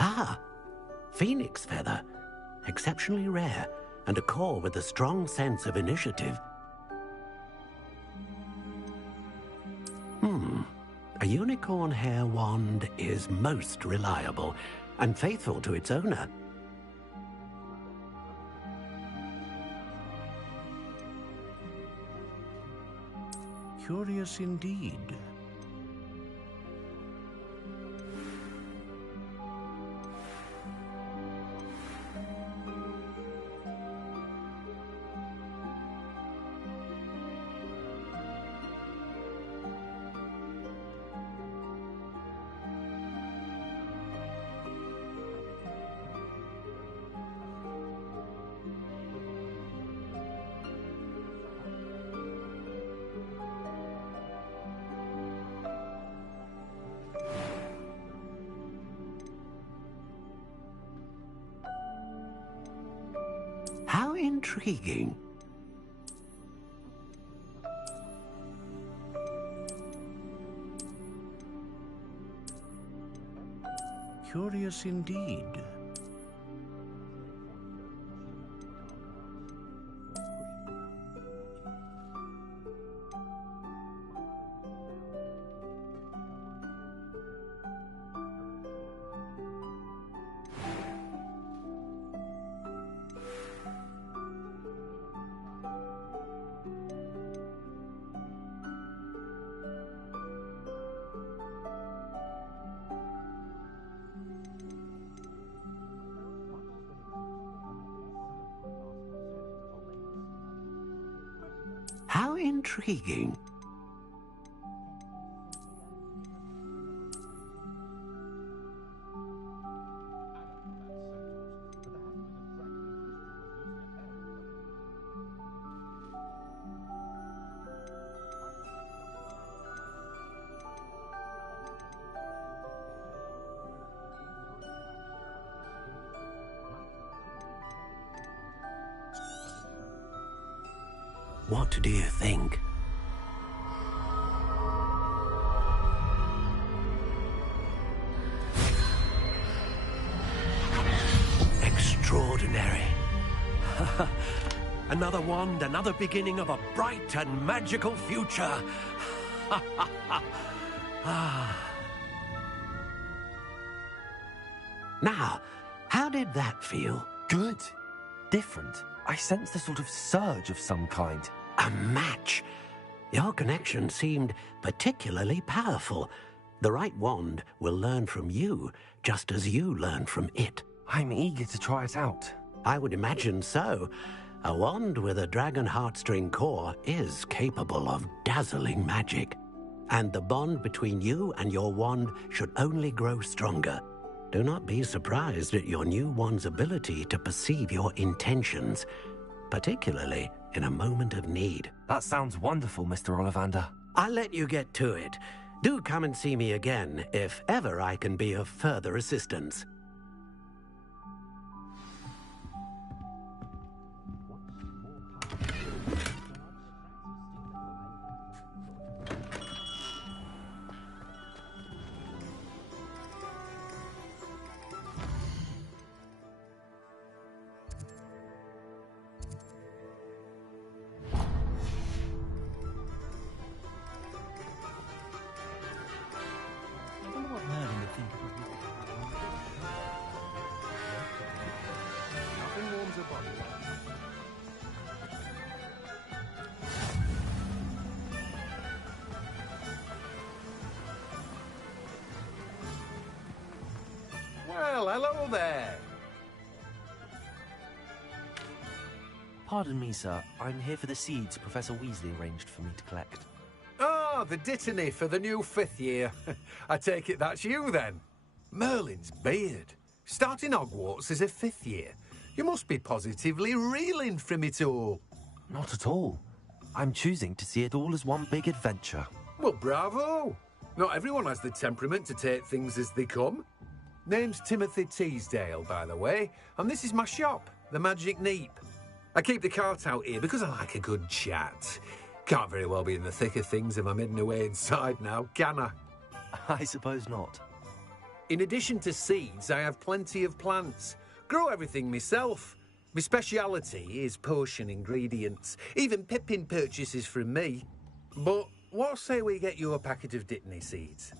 Ah, phoenix feather. Exceptionally rare, and a core with a strong sense of initiative. A unicorn hair wand is most reliable and faithful to its owner. Curious indeed. How intriguing. Curious indeed. How intriguing. What do you think? Extraordinary. Another wand, another beginning of a bright and magical future. Now, how did that feel? Good. Different. I sensed a sort of surge of some kind. A match. Your connection seemed particularly powerful. The right wand will learn from you, just as you learn from it. I'm eager to try it out. I would imagine so. A wand with a dragon heartstring core is capable of dazzling magic. And the bond between you and your wand should only grow stronger. Do not be surprised at your new wand's ability to perceive your intentions, particularly in a moment of need. That sounds wonderful, Mr. Ollivander. I'll let you get to it. Do come and see me again if ever I can be of further assistance. I wonder what Merlin would think of us. Hello there. Pardon me, sir. I'm here for the seeds Professor Weasley arranged for me to collect. Oh, the dittany for the new 5th year. I take it that's you, then. Merlin's beard. Starting Hogwarts as a 5th year. You must be positively reeling from it all. Not at all. I'm choosing to see it all as one big adventure. Well, bravo. Not everyone has the temperament to take things as they come. Name's Timothy Teasdale, by the way, and this is my shop, the Magic Neep. I keep the cart out here because I like a good chat. Can't very well be in the thick of things if I'm hidden away inside now, can I? I suppose not. In addition to seeds, I have plenty of plants. Grow everything myself. My speciality is potion ingredients. Even Pippin purchases from me. But what say we get you a packet of Dittany seeds?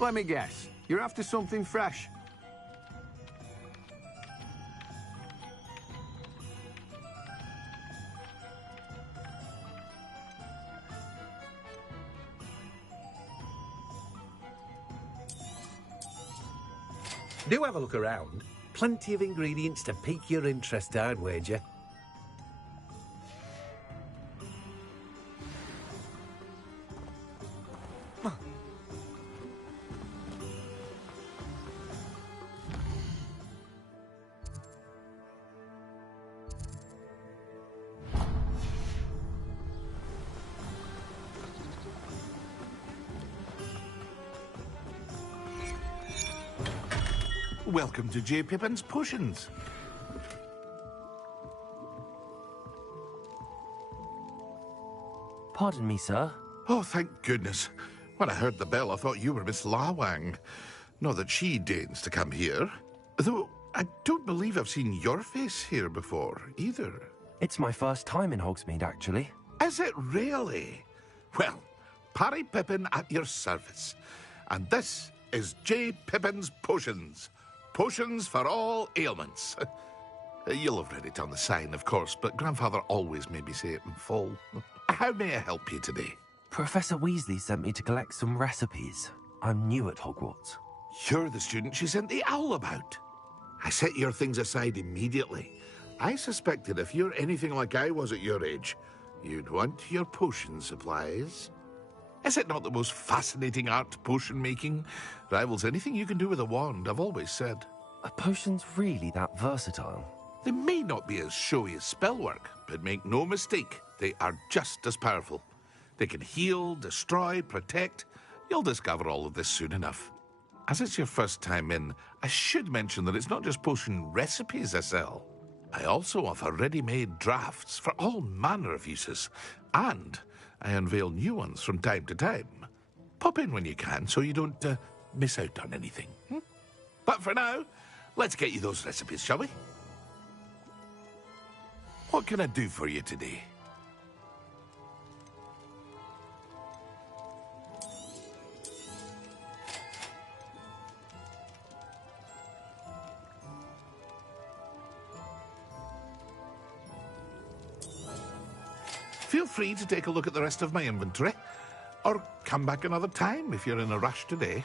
Let me guess. You're after something fresh. Do have a look around. Plenty of ingredients to pique your interest, I'd wager. Welcome to J. Pippin's Potions. Pardon me, sir. Oh, thank goodness. When I heard the bell, I thought you were Miss Lawang. Not that she deigns to come here. Though, I don't believe I've seen your face here before, either. It's my first time in Hogsmeade, actually. Is it really? Well, Parry Pippin at your service. And this is J. Pippin's Potions. Potions for all ailments. You'll have read it on the sign, of course, but Grandfather always made me say it in full. How may I help you today? Professor Weasley sent me to collect some recipes. I'm new at Hogwarts. You're the student she sent the owl about. I set your things aside immediately. I suspected if you're anything like I was at your age, you'd want your potion supplies. Is it not the most fascinating art, potion making? Rivals anything you can do with a wand, I've always said. Are potions really that versatile? They may not be as showy as spellwork, but make no mistake, they are just as powerful. They can heal, destroy, protect. You'll discover all of this soon enough. As it's your first time in, I should mention that it's not just potion recipes I sell. I also offer ready-made drafts for all manner of uses, and I unveil new ones from time to time. Pop in when you can so you don't miss out on anything. But for now, let's get you those recipes, shall we? What can I do for you today? Feel free to take a look at the rest of my inventory, or come back another time if you're in a rush today.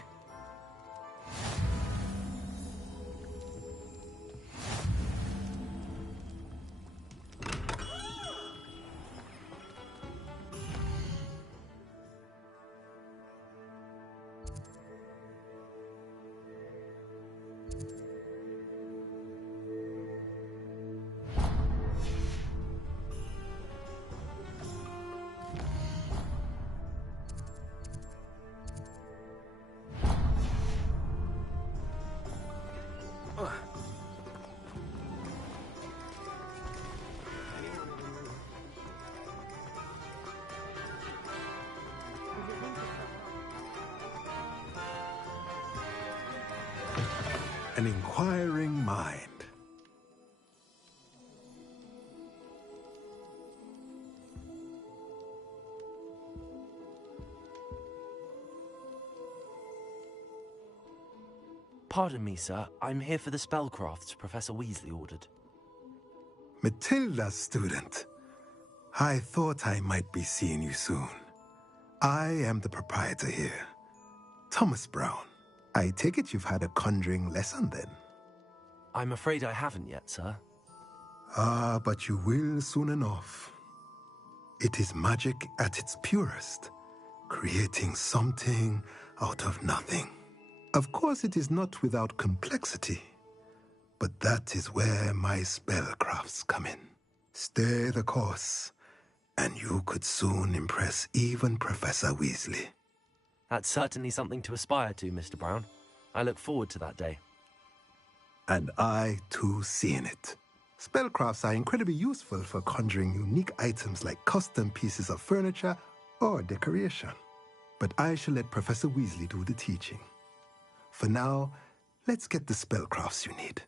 An inquiring mind. Pardon me, sir. I'm here for the spellcrafts Professor Weasley ordered. Matilda, student. I thought I might be seeing you soon. I am the proprietor here, Thomas Brown. I take it you've had a conjuring lesson then? I'm afraid I haven't yet, sir. Ah, but you will soon enough. It is magic at its purest, creating something out of nothing. Of course, it is not without complexity, but that is where my spellcrafts come in. Stay the course, and you could soon impress even Professor Weasley. That's certainly something to aspire to, Mr. Brown. I look forward to that day. And I, too, see in it. Spellcrafts are incredibly useful for conjuring unique items like custom pieces of furniture or decoration. But I shall let Professor Weasley do the teaching. For now, let's get the spellcrafts you need.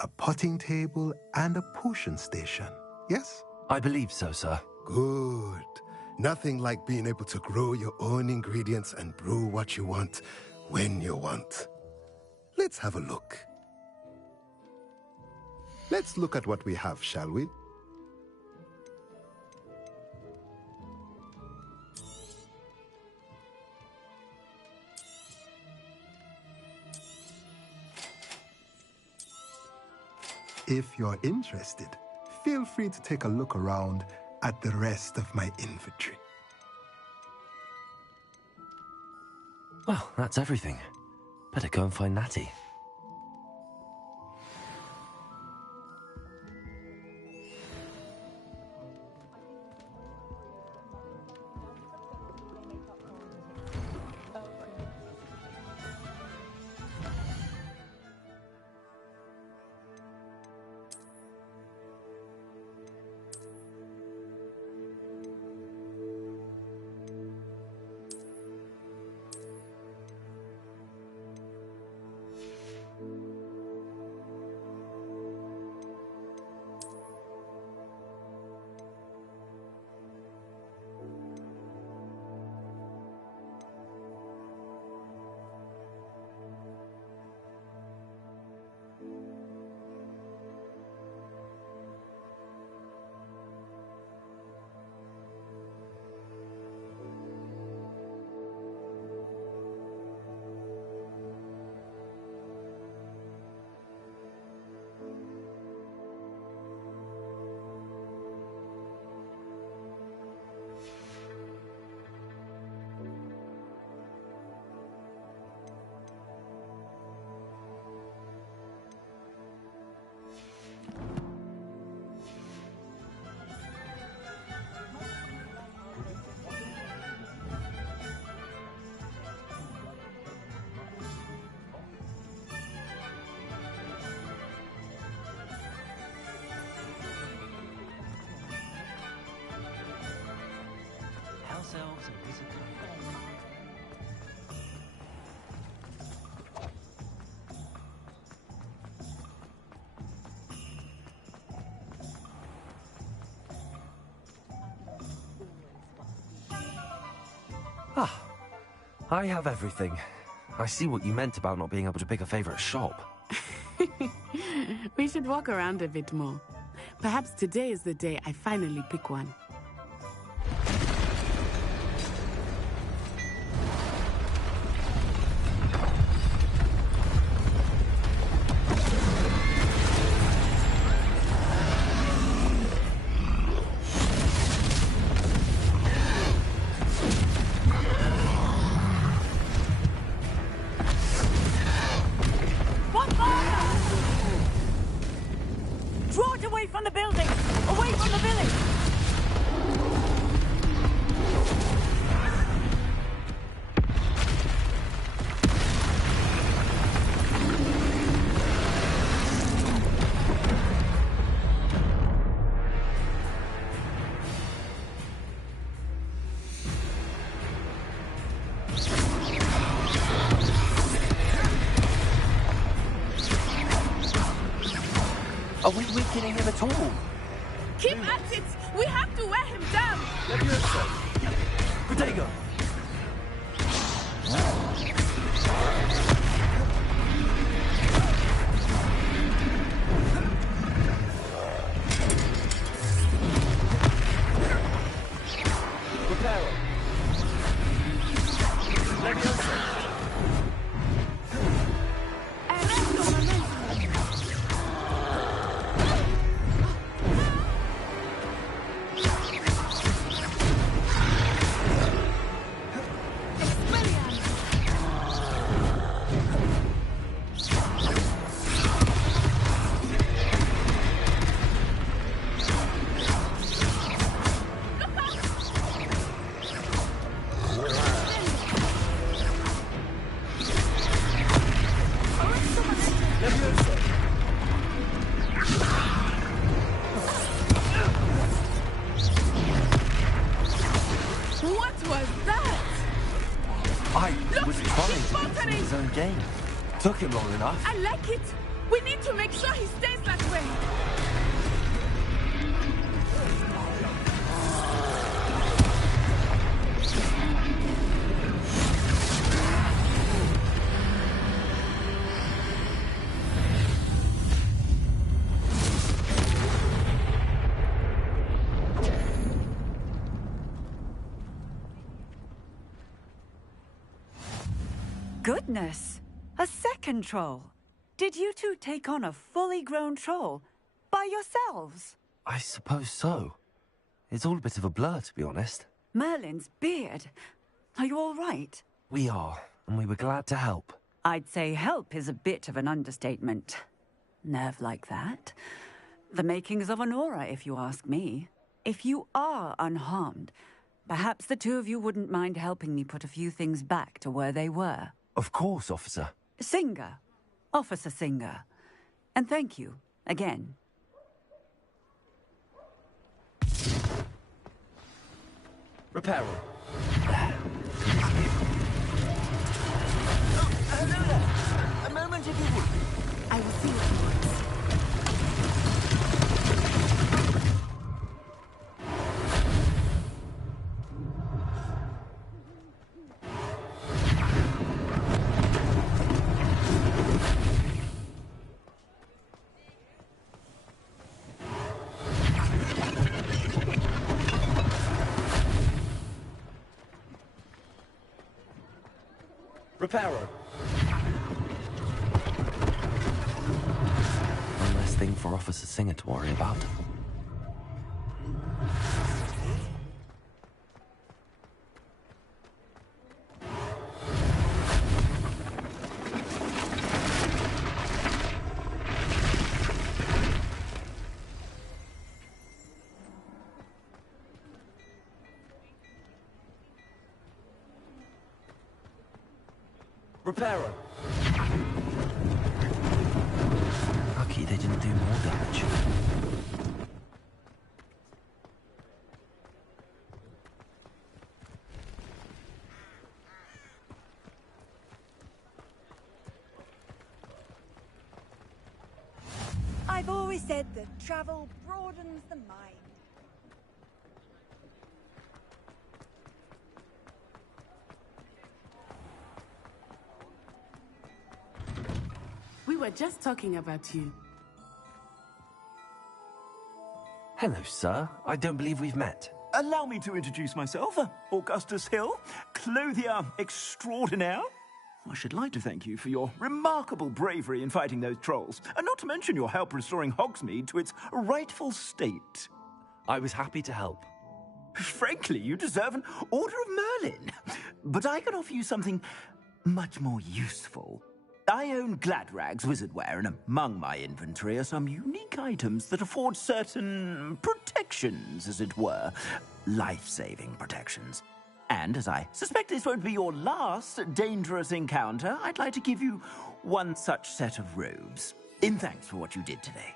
A potting table and a potion station, yes? I believe so, sir. Good. Nothing like being able to grow your own ingredients and brew what you want when you want. Let's have a look. Let's look at what we have, shall we? If you're interested, feel free to take a look around at the rest of my inventory. Well, that's everything. Better go and find Natty. Elves and wizards. Ah, I have everything. I see what you meant about not being able to pick a favorite shop. We should walk around a bit more. Perhaps today is the day I finally pick one. Draw it away from the building! Away from the village! Are we weakening him at all? Keep at it! We have to wear him down! Protego! Reparo. Leviosa. happening? his own game. Took him long enough. I like it. We need to make sure he stays that way. Goodness! A second troll. Did you two take on a fully grown troll? By yourselves? I suppose so. It's all a bit of a blur, to be honest. Merlin's beard. Are you all right? We are, and we were glad to help. I'd say help is a bit of an understatement. Nerve like that. The makings of an aura, if you ask me. If you are unharmed, perhaps the two of you wouldn't mind helping me put a few things back to where they were. Of course, officer. Singer. Officer Singer. And thank you, again. Reparo. Hello there. A moment if you would. I will see what he wants. Reparo. One less thing for Officer Singer to worry about. Reparo. Lucky they didn't do more damage. I've always said that travel broadens the mind. We were just talking about you. Hello, sir. I don't believe we've met. Allow me to introduce myself, Augustus Hill, clothier extraordinaire. I should like to thank you for your remarkable bravery in fighting those trolls, and not to mention your help restoring Hogsmeade to its rightful state. I was happy to help. Frankly, you deserve an Order of Merlin. But I can offer you something much more useful. I own Gladrag's wizardware, and among my inventory are some unique items that afford certain protections, as it were. Life-saving protections. And as I suspect this won't be your last dangerous encounter, I'd like to give you one such set of robes, in thanks for what you did today.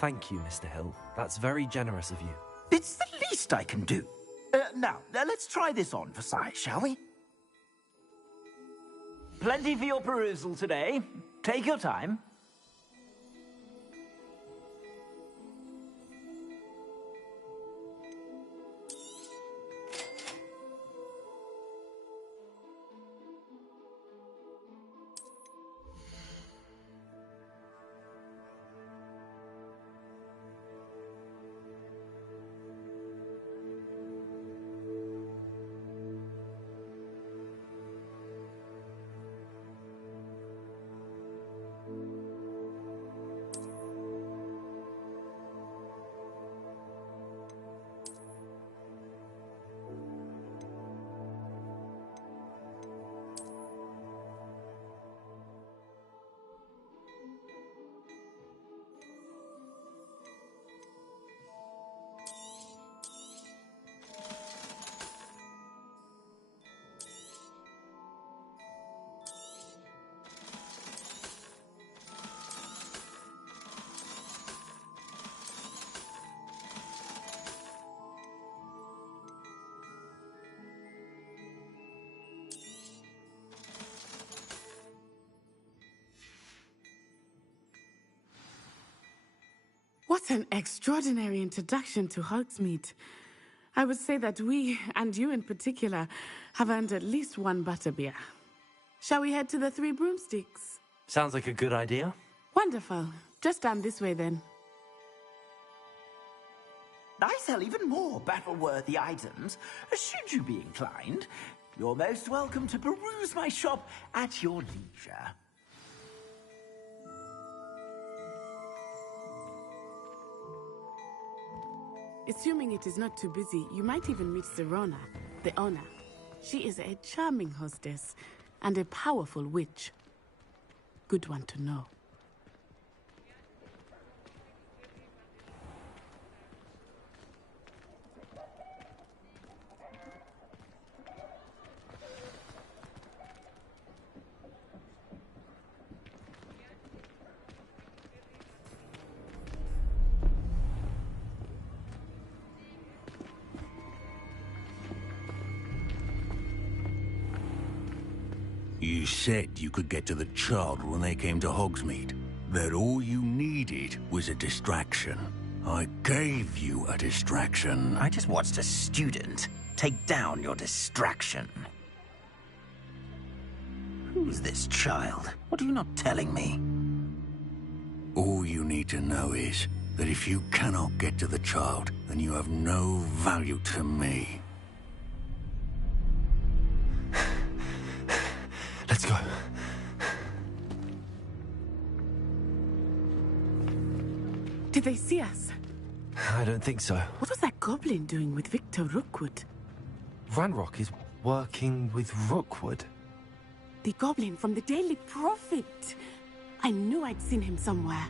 Thank you, Mr. Hill. That's very generous of you. It's the least I can do. Now, let's try this on for size, shall we? Plenty for your perusal today. Take your time. What an extraordinary introduction to Hogsmeade. I would say that we, and you in particular, have earned at least one butterbeer. Shall we head to the Three Broomsticks? Sounds like a good idea. Wonderful. Just down this way then. I sell even more battle-worthy items. Should you be inclined, you're most welcome to peruse my shop at your leisure. Assuming it is not too busy, you might even meet Serona, the owner. She is a charming hostess and a powerful witch. Good one to know. You said you could get to the child when they came to Hogsmeade. That all you needed was a distraction. I gave you a distraction. I just watched a student take down your distraction. Who's this child? What are you not telling me? All you need to know is that if you cannot get to the child, then you have no value to me. Let's go. Did they see us? I don't think so. What was that goblin doing with Victor Rookwood? Ranrock is working with Rookwood. The goblin from the Daily Prophet. I knew I'd seen him somewhere.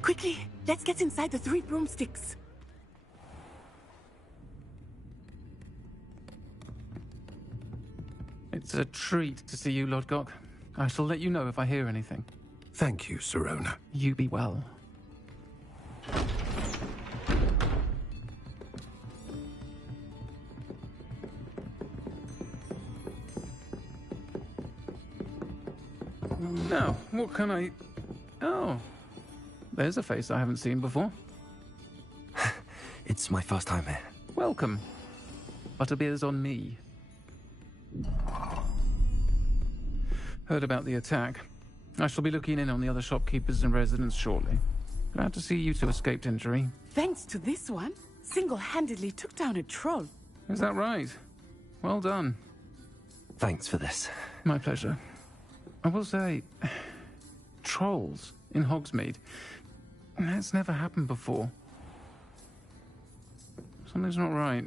Quickly, let's get inside the Three Broomsticks. It's a treat to see you, Lodgok. I shall let you know if I hear anything. Thank you, Serona. You be well. Now, what can I... Oh, there's a face I haven't seen before. It's my first time here. Welcome. Butterbeer's on me. Heard about the attack. I shall be looking in on the other shopkeepers and residents shortly. Glad to see you two escaped injury. Thanks to this one, single-handedly took down a troll. Is that right? Well done. Thanks for this. My pleasure. I will say, trolls in Hogsmeade. That's never happened before. Something's not right.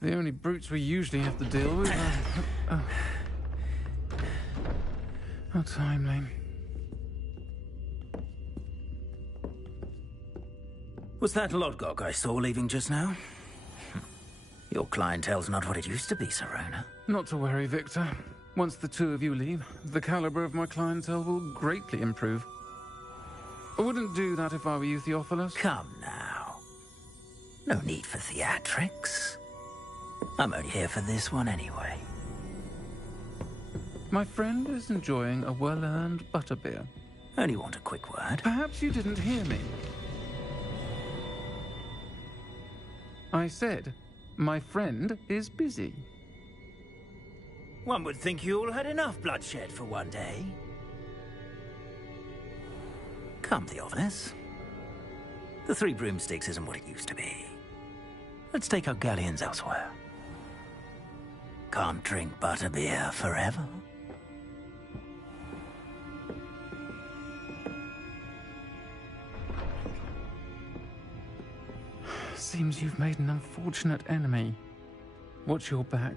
The only brutes we usually have to deal with are... How timely. Was that Lodgok I saw leaving just now? Your clientele's not what it used to be, Serona. Not to worry, Victor. Once the two of you leave, the caliber of my clientele will greatly improve. I wouldn't do that if I were you, Theophilus. Come now. No need for theatrics. I'm only here for this one anyway. My friend is enjoying a well-earned butterbeer. Only want a quick word. Perhaps you didn't hear me. I said, my friend is busy. One would think you all had enough bloodshed for one day. Come, Theophilus. The Three Broomsticks isn't what it used to be. Let's take our galleons elsewhere. Can't drink butterbeer forever. Seems you've made an unfortunate enemy. Watch your back.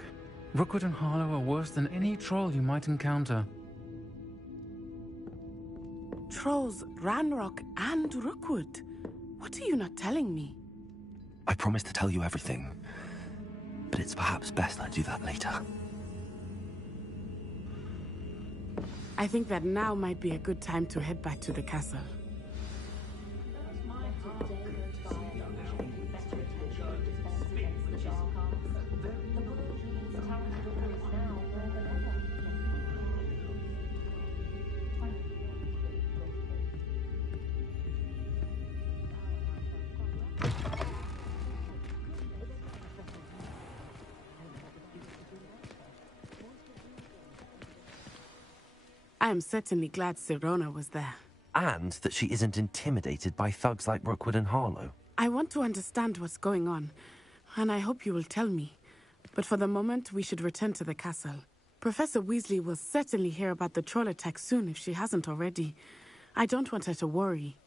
Rookwood and Harlow are worse than any troll you might encounter. Trolls, Ranrock, and Rookwood. What are you not telling me? I promised to tell you everything, but it's perhaps best I do that later. I think that now might be a good time to head back to the castle. I am certainly glad Sirona was there. And that she isn't intimidated by thugs like Rookwood and Harlow. I want to understand what's going on, and I hope you will tell me. But for the moment, we should return to the castle. Professor Weasley will certainly hear about the troll attack soon if she hasn't already. I don't want her to worry.